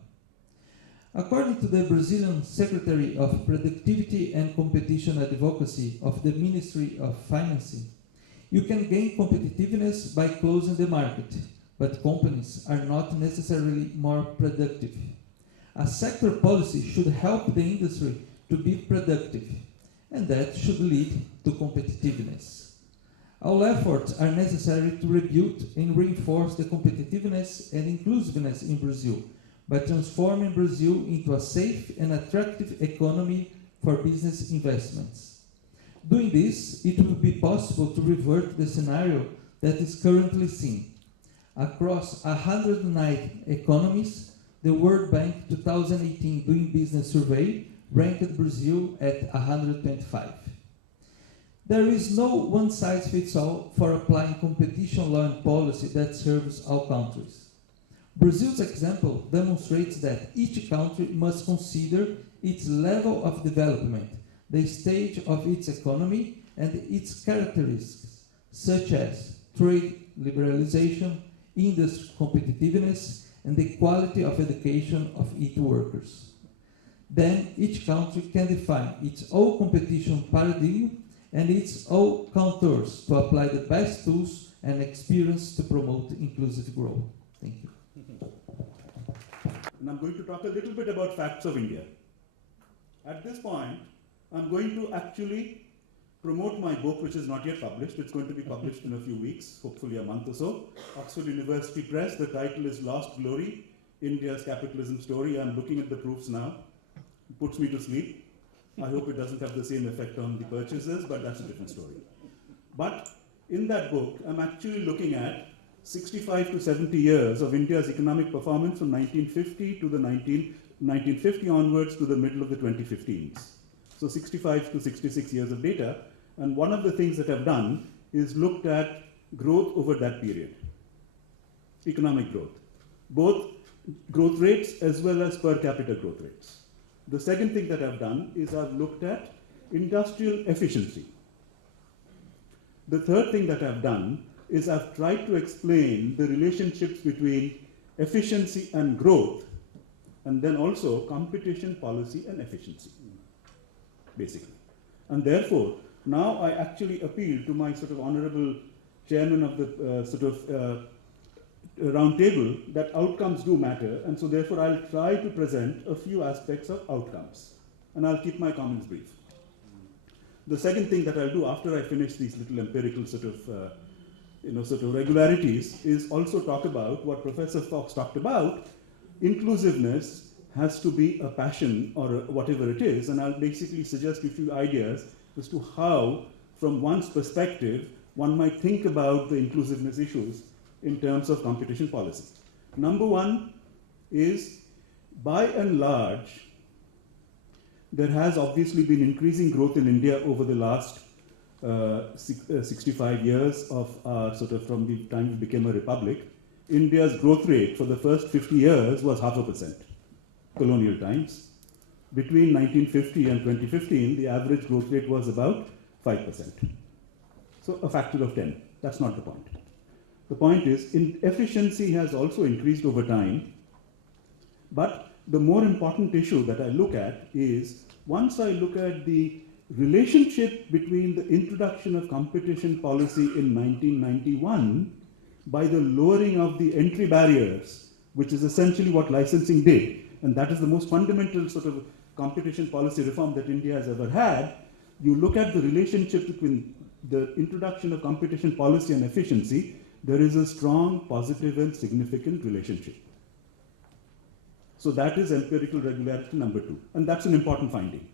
According to the Brazilian Secretary of Productivity and Competition Advocacy of the Ministry of Finance, you can gain competitiveness by closing the market, but companies are not necessarily more productive. A sector policy should help the industry to be productive, and that should lead to competitiveness. All efforts are necessary to rebuild and reinforce the competitiveness and inclusiveness in Brazil by transforming Brazil into a safe and attractive economy for business investments. Doing this, it will be possible to revert the scenario that is currently seen. Across 109 economies, the World Bank 2018 Doing Business Survey ranked Brazil at 125. There is no one-size-fits-all for applying competition law and policy that serves all countries. Brazil's example demonstrates that each country must consider its level of development, the stage of its economy, and its characteristics, such as trade liberalization, industry competitiveness, and the quality of education of its workers. Then each country can define its own competition paradigm and its own contours to apply the best tools and experience to promote inclusive growth. Thank you. And I'm going to talk a little bit about facts of India. At this point, I'm going to actually promote my book, which is not yet published. It's going to be published in a few weeks, hopefully a month or so. Oxford University Press. The title is Lost Glory, India's Capitalism Story. I'm looking at the proofs now. It puts me to sleep. I hope it doesn't have the same effect on the purchasers, but that's a different story. But in that book, I'm actually looking at 65 to 70 years of India's economic performance from 1950 to the 1950 onwards to the middle of the 2015s. So 65 to 66 years of data. And one of the things that I've done is looked at growth over that period. Economic growth. Both growth rates as well as per capita growth rates. The second thing that I've done is I've looked at industrial efficiency. The third thing that I've done is I've tried to explain the relationships between efficiency and growth, and then also competition, policy, and efficiency, basically. And therefore, now I actually appeal to my sort of honorable chairman of the roundtable that outcomes do matter, and so therefore I'll try to present a few aspects of outcomes, and I'll keep my comments brief. The second thing that I'll do after I finish these little empirical sort of regularities is also talk about what Professor Fox talked about. Inclusiveness has to be a passion or whatever it is, and I'll basically suggest a few ideas as to how, from one's perspective, one might think about the inclusiveness issues in terms of competition policy. Number one is, by and large, there has obviously been increasing growth in India over the last 65 years of from the time we became a republic. India's growth rate for the first 50 years was 0.5%, colonial times. Between 1950 and 2015, the average growth rate was about 5%. So a factor of 10. That's not the point. The point is, efficiency has also increased over time, but the more important issue that I look at is, once I look at the relationship between the introduction of competition policy in 1991 by the lowering of the entry barriers, which is essentially what licensing did, and that is the most fundamental sort of competition policy reform that India has ever had. You look at the relationship between the introduction of competition policy and efficiency, there is a strong, positive, and significant relationship. So that is empirical regularity number 2, and that's an important finding.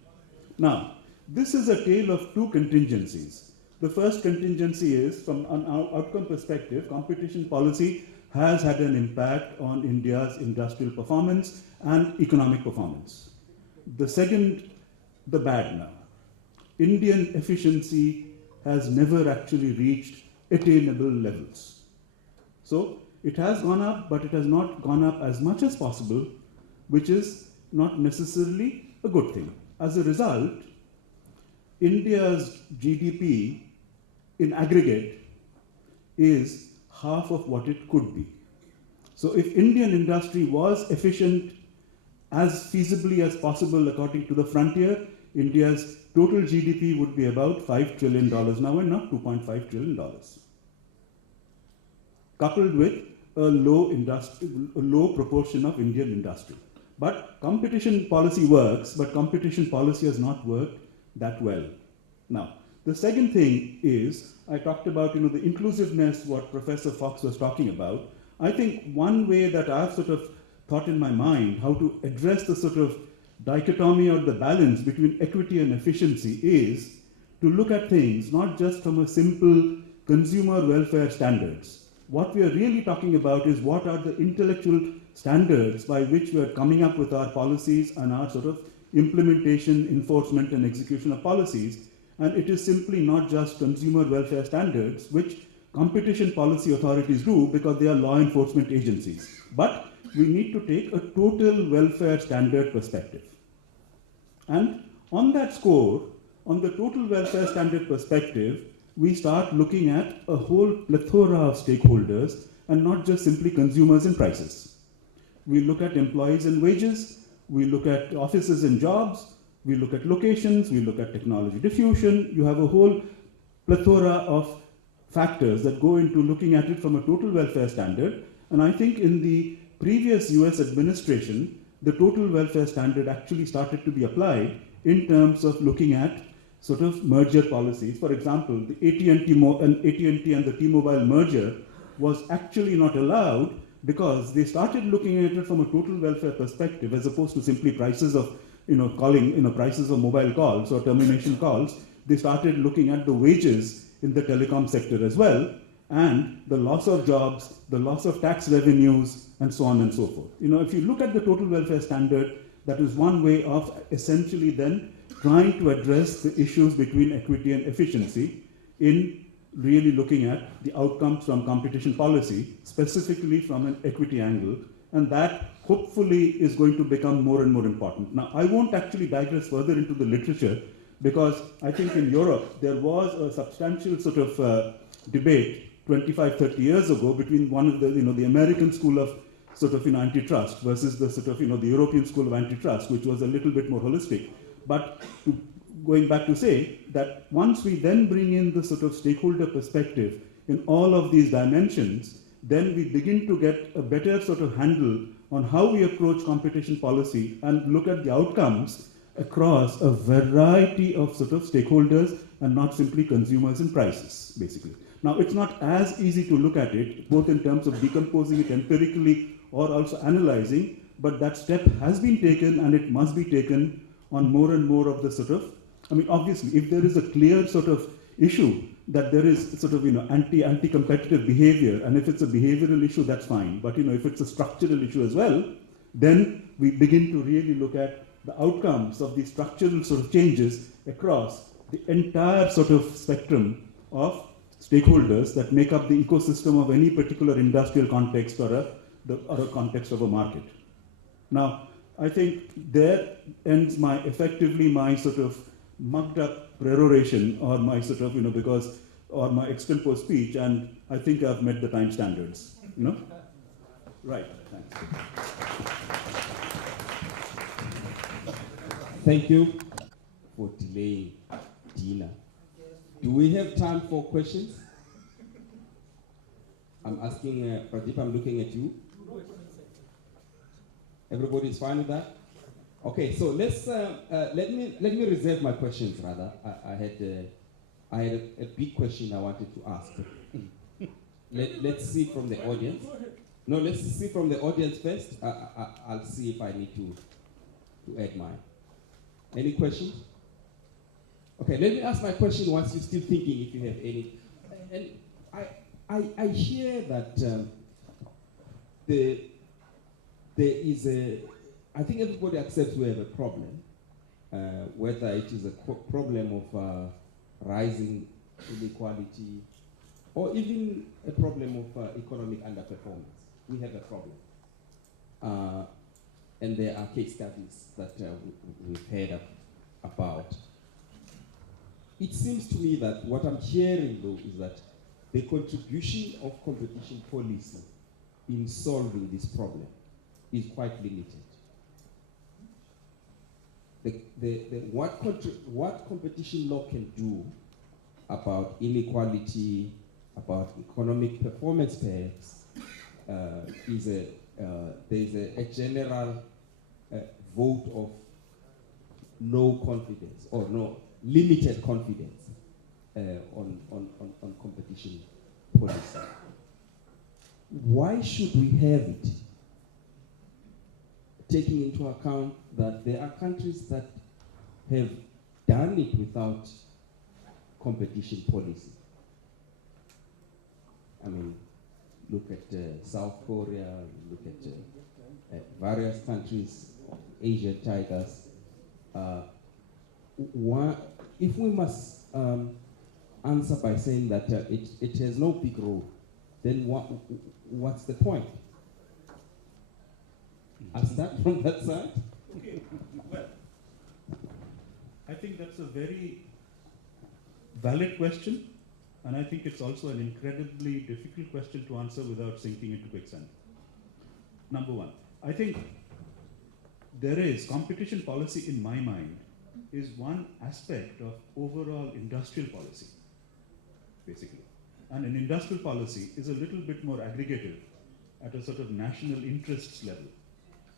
Now, this is a tale of two contingencies. The first contingency is, from an outcome perspective, competition policy has had an impact on India's industrial performance and economic performance. The second, the bad now. Indian efficiency has never actually reached attainable levels. So it has gone up, but it has not gone up as much as possible, which is not necessarily a good thing. As a result, India's GDP in aggregate is half of what it could be. So if Indian industry was efficient as feasibly as possible according to the frontier, India's total GDP would be about $5 trillion now and not $2.5 trillion. Coupled with a low proportion of Indian industry. But competition policy works, but competition policy has not worked that well. Now, the second thing is, I talked about the inclusiveness, what Professor Fox was talking about. I think one way that I've sort of thought in my mind how to address the sort of dichotomy or the balance between equity and efficiency is to look at things not just from a simple consumer welfare standards. What we are really talking about is what are the intellectual standards by which we are coming up with our policies and our sort of implementation, enforcement, and execution of policies. And it is simply not just consumer welfare standards, which competition policy authorities do because they are law enforcement agencies. But we need to take a total welfare standard perspective. And on that score, on the total welfare standard perspective, we start looking at a whole plethora of stakeholders and not just simply consumers and prices. We look at employees and wages, we look at offices and jobs, we look at locations, we look at technology diffusion. You have a whole plethora of factors that go into looking at it from a total welfare standard. And I think in the previous US administration, the total welfare standard actually started to be applied in terms of looking at sort of merger policies. For example, the AT&T and the T-Mobile merger was actually not allowed because they started looking at it from a total welfare perspective as opposed to simply prices of prices of mobile calls or termination calls. They started looking at the wages in the telecom sector as well, and the loss of jobs, the loss of tax revenues, and so on and so forth. If you look at the total welfare standard, that is one way of essentially then trying to address the issues between equity and efficiency in really looking at the outcomes from competition policy, specifically from an equity angle, and that hopefully is going to become more and more important. Now, I won't actually digress further into the literature because I think in Europe there was a substantial sort of debate 25, 30 years ago between one of the, the American school of sort of antitrust versus the sort of, the European school of antitrust, which was a little bit more holistic. But going back to say that once we then bring in the sort of stakeholder perspective in all of these dimensions, then we begin to get a better sort of handle on how we approach competition policy and look at the outcomes across a variety of sort of stakeholders and not simply consumers and prices, basically. Now, it's not as easy to look at it, both in terms of decomposing it empirically or also analyzing, but that step has been taken and it must be taken on more and more of the sort of I mean, obviously, if there is a clear sort of issue that there is sort of, anti-competitive behavior, and if it's a behavioral issue, that's fine. But, if it's a structural issue as well, then we begin to really look at the outcomes of these structural sort of changes across the entire sort of spectrum of stakeholders that make up the ecosystem of any particular industrial context or a context of a market. Now, I think there ends effectively my sort of mugged up peroration or my sort of, or my extempore speech, and I think I've met the time standards, Right, thanks. Thank you for delaying dinner. Do we have time for questions? I'm asking Pradeep, I'm looking at you. Everybody is fine with that? Okay, so let's let me reserve my questions rather. I had a big question I wanted to ask. Let's see from the audience. No, let's see from the audience first. I'll see if I need to add mine. Any questions? Okay, let me ask my question once you're still thinking, if you have any. And I hear that there is I think everybody accepts we have a problem, whether it is a problem of rising inequality or even a problem of economic underperformance. We have a problem. And there are case studies that we've heard about. It seems to me that what I'm hearing, though, is that the contribution of competition policy in solving this problem is quite limited. What competition law can do about inequality, about economic performance perhaps, there's a general vote of no confidence or no limited confidence on competition policy. Why should we have it? Taking into account that there are countries that have done it without competition policy. I mean, look at South Korea, look at various countries, Asian tigers. If we must answer by saying that it has no big role, then what's the point? I'll start from that side. Okay, well, I think that's a very valid question, and I think it's also an incredibly difficult question to answer without sinking into quicksand. Number one, I think there is competition policy in my mind is one aspect of overall industrial policy, basically. And an industrial policy is a little bit more aggregative at a sort of national interests level,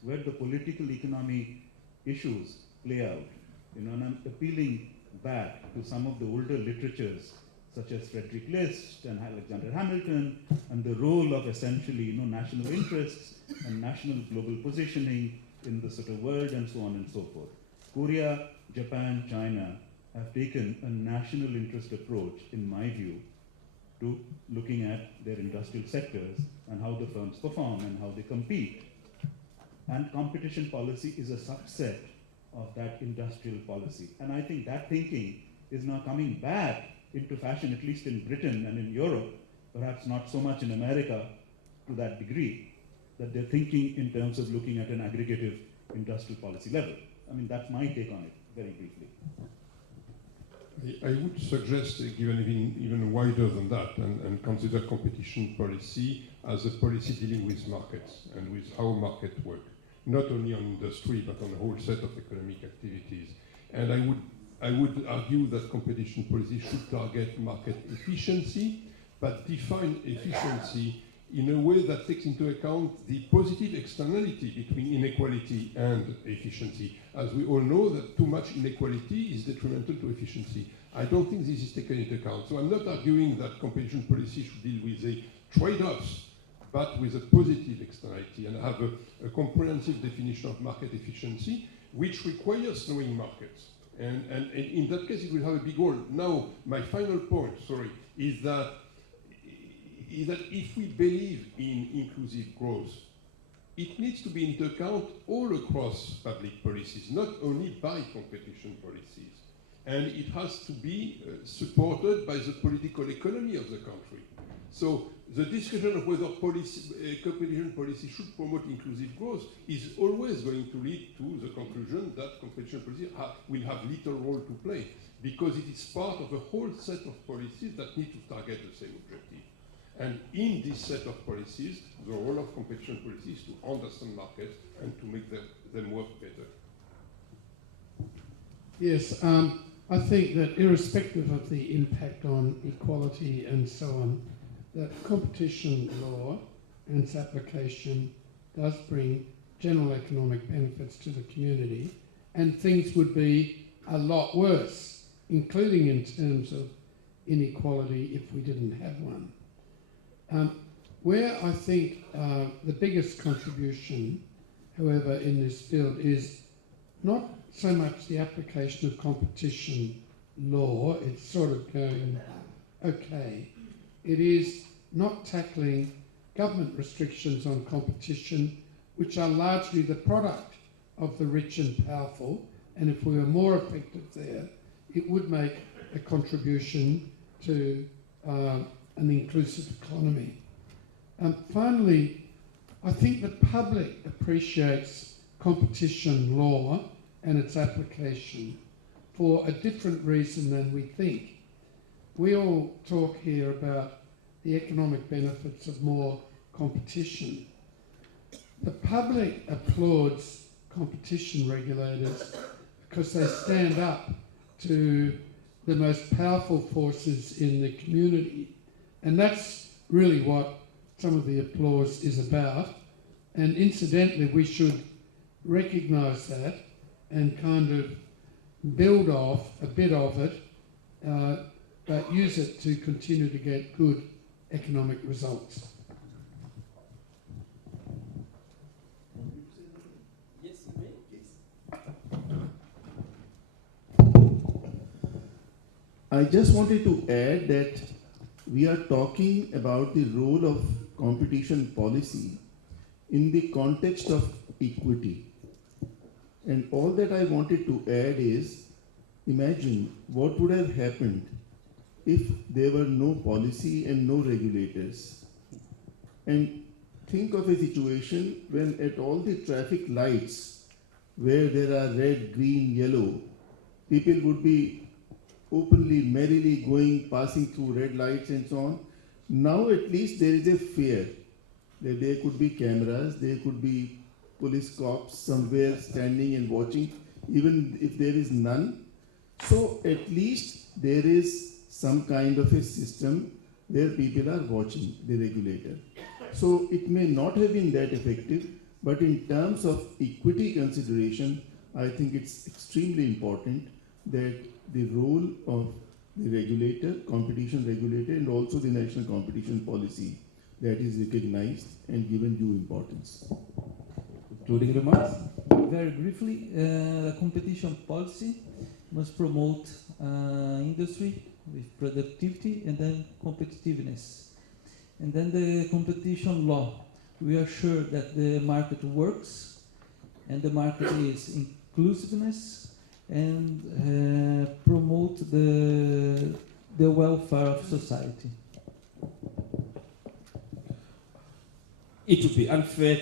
where the political economy issues play out. And I'm appealing back to some of the older literatures, such as Frederick List and Alexander Hamilton, and the role of essentially national interests and national global positioning in the sort of world and so on and so forth. Korea, Japan, China have taken a national interest approach, in my view, to looking at their industrial sectors and how the firms perform and how they compete. And competition policy is a subset of that industrial policy. And I think that thinking is now coming back into fashion, at least in Britain and in Europe, perhaps not so much in America to that degree, that they're thinking in terms of looking at an aggregative industrial policy level. I mean, that's my take on it, very briefly. I would suggest given even wider than that and consider competition policy as a policy dealing with markets and with how markets work, not only on industry but on a whole set of economic activities. And I would argue that competition policy should target market efficiency, but define efficiency in a way that takes into account the positive externality between inequality and efficiency. As we all know, that too much inequality is detrimental to efficiency. I don't think this is taken into account. So I'm not arguing that competition policy should deal with the trade-offs, but with a positive externality and have a comprehensive definition of market efficiency, which requires knowing markets And in that case, it will have a big role. Now, my final point, is that if we believe in inclusive growth, it needs to be into account all across public policies, not only by competition policies. And it has to be supported by the political economy of the country. So the discussion of whether competition policy should promote inclusive growth is always going to lead to the conclusion that competition policy will have little role to play, because it is part of a whole set of policies that need to target the same objective. And in this set of policies, the role of competition policy is to understand markets and to make them work better. Yes, I think that irrespective of the impact on equality and so on, that competition law and its application does bring general economic benefits to the community, and things would be a lot worse, including in terms of inequality, if we didn't have one. Where I think the biggest contribution, however, in this field is not so much the application of competition law, it's sort of going okay. It is not tackling government restrictions on competition, which are largely the product of the rich and powerful, and if we were more effective there, it would make a contribution to an inclusive economy. Finally, I think the public appreciates competition law and its application for a different reason than we think. We all talk here about the economic benefits of more competition. The public applauds competition regulators because they stand up to the most powerful forces in the community. And that's really what some of the applause is about. And incidentally, we should recognise that and kind of build off a bit of it, but use it to continue to get good economic results. Yes, you may, please. I just wanted to add that we are talking about the role of competition policy in the context of equity. And all that I wanted to add is, imagine what would have happened if there were no policy and no regulators. And think of a situation when at all the traffic lights where there are red, green, yellow, people would be openly, merrily going, passing through red lights and so on. Now at least there is a fear that there could be cameras, there could be police cops somewhere standing and watching, even if there is none. So at least there is some kind of a system where people are watching the regulator. So it may not have been that effective, but in terms of equity consideration, I think it's extremely important that the role of the regulator, competition regulator, and also the national competition policy that is recognized and given due importance. Concluding remarks? Very briefly, competition policy must promote industry with productivity and then competitiveness. And then the competition law. We are sure that the market works and the market is inclusiveness and promote the welfare of society. It would be unfair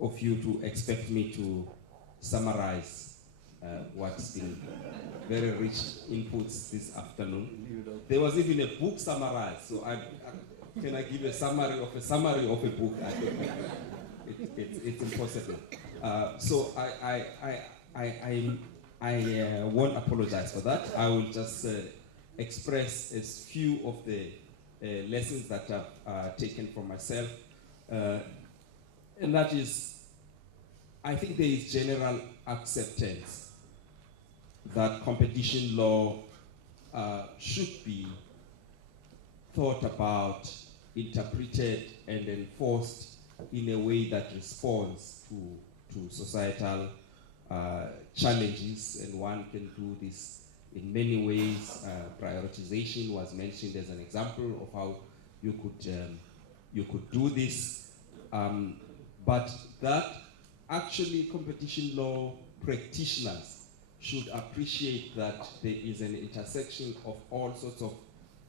of you to expect me to summarize what's been very rich inputs this afternoon. There was even a book summarized, so can I give a summary of a book? I don't know. It's impossible. So I won't apologize for that. I will just express a few of the lessons that I've taken from myself. And that is, I think there is general acceptance that competition law should be thought about, interpreted, and enforced in a way that responds to societal challenges, and one can do this in many ways. Prioritization was mentioned as an example of how you could do this, but that actually competition law practitioners should appreciate that there is an intersection of all sorts of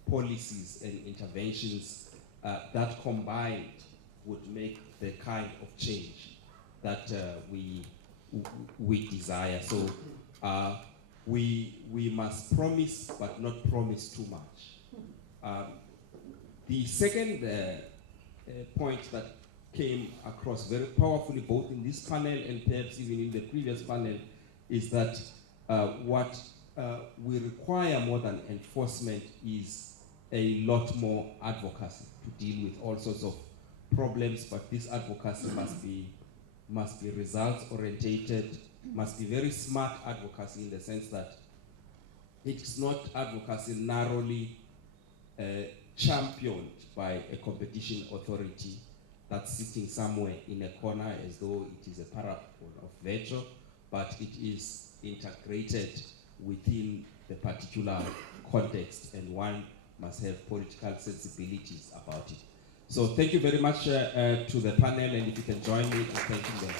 policies and interventions that combined would make the kind of change that we desire. So we must promise, but not promise too much. The second point that came across very powerfully, both in this panel and perhaps even in the previous panel, is that what we require more than enforcement is a lot more advocacy to deal with all sorts of problems, but this advocacy must be results orientated, must be very smart advocacy in the sense that it's not advocacy narrowly championed by a competition authority that's sitting somewhere in a corner as though it is a parapon of virtue, but it is integrated within the particular context, and one must have political sensibilities about it. So thank you very much to the panel, and if you can join me in thanking them.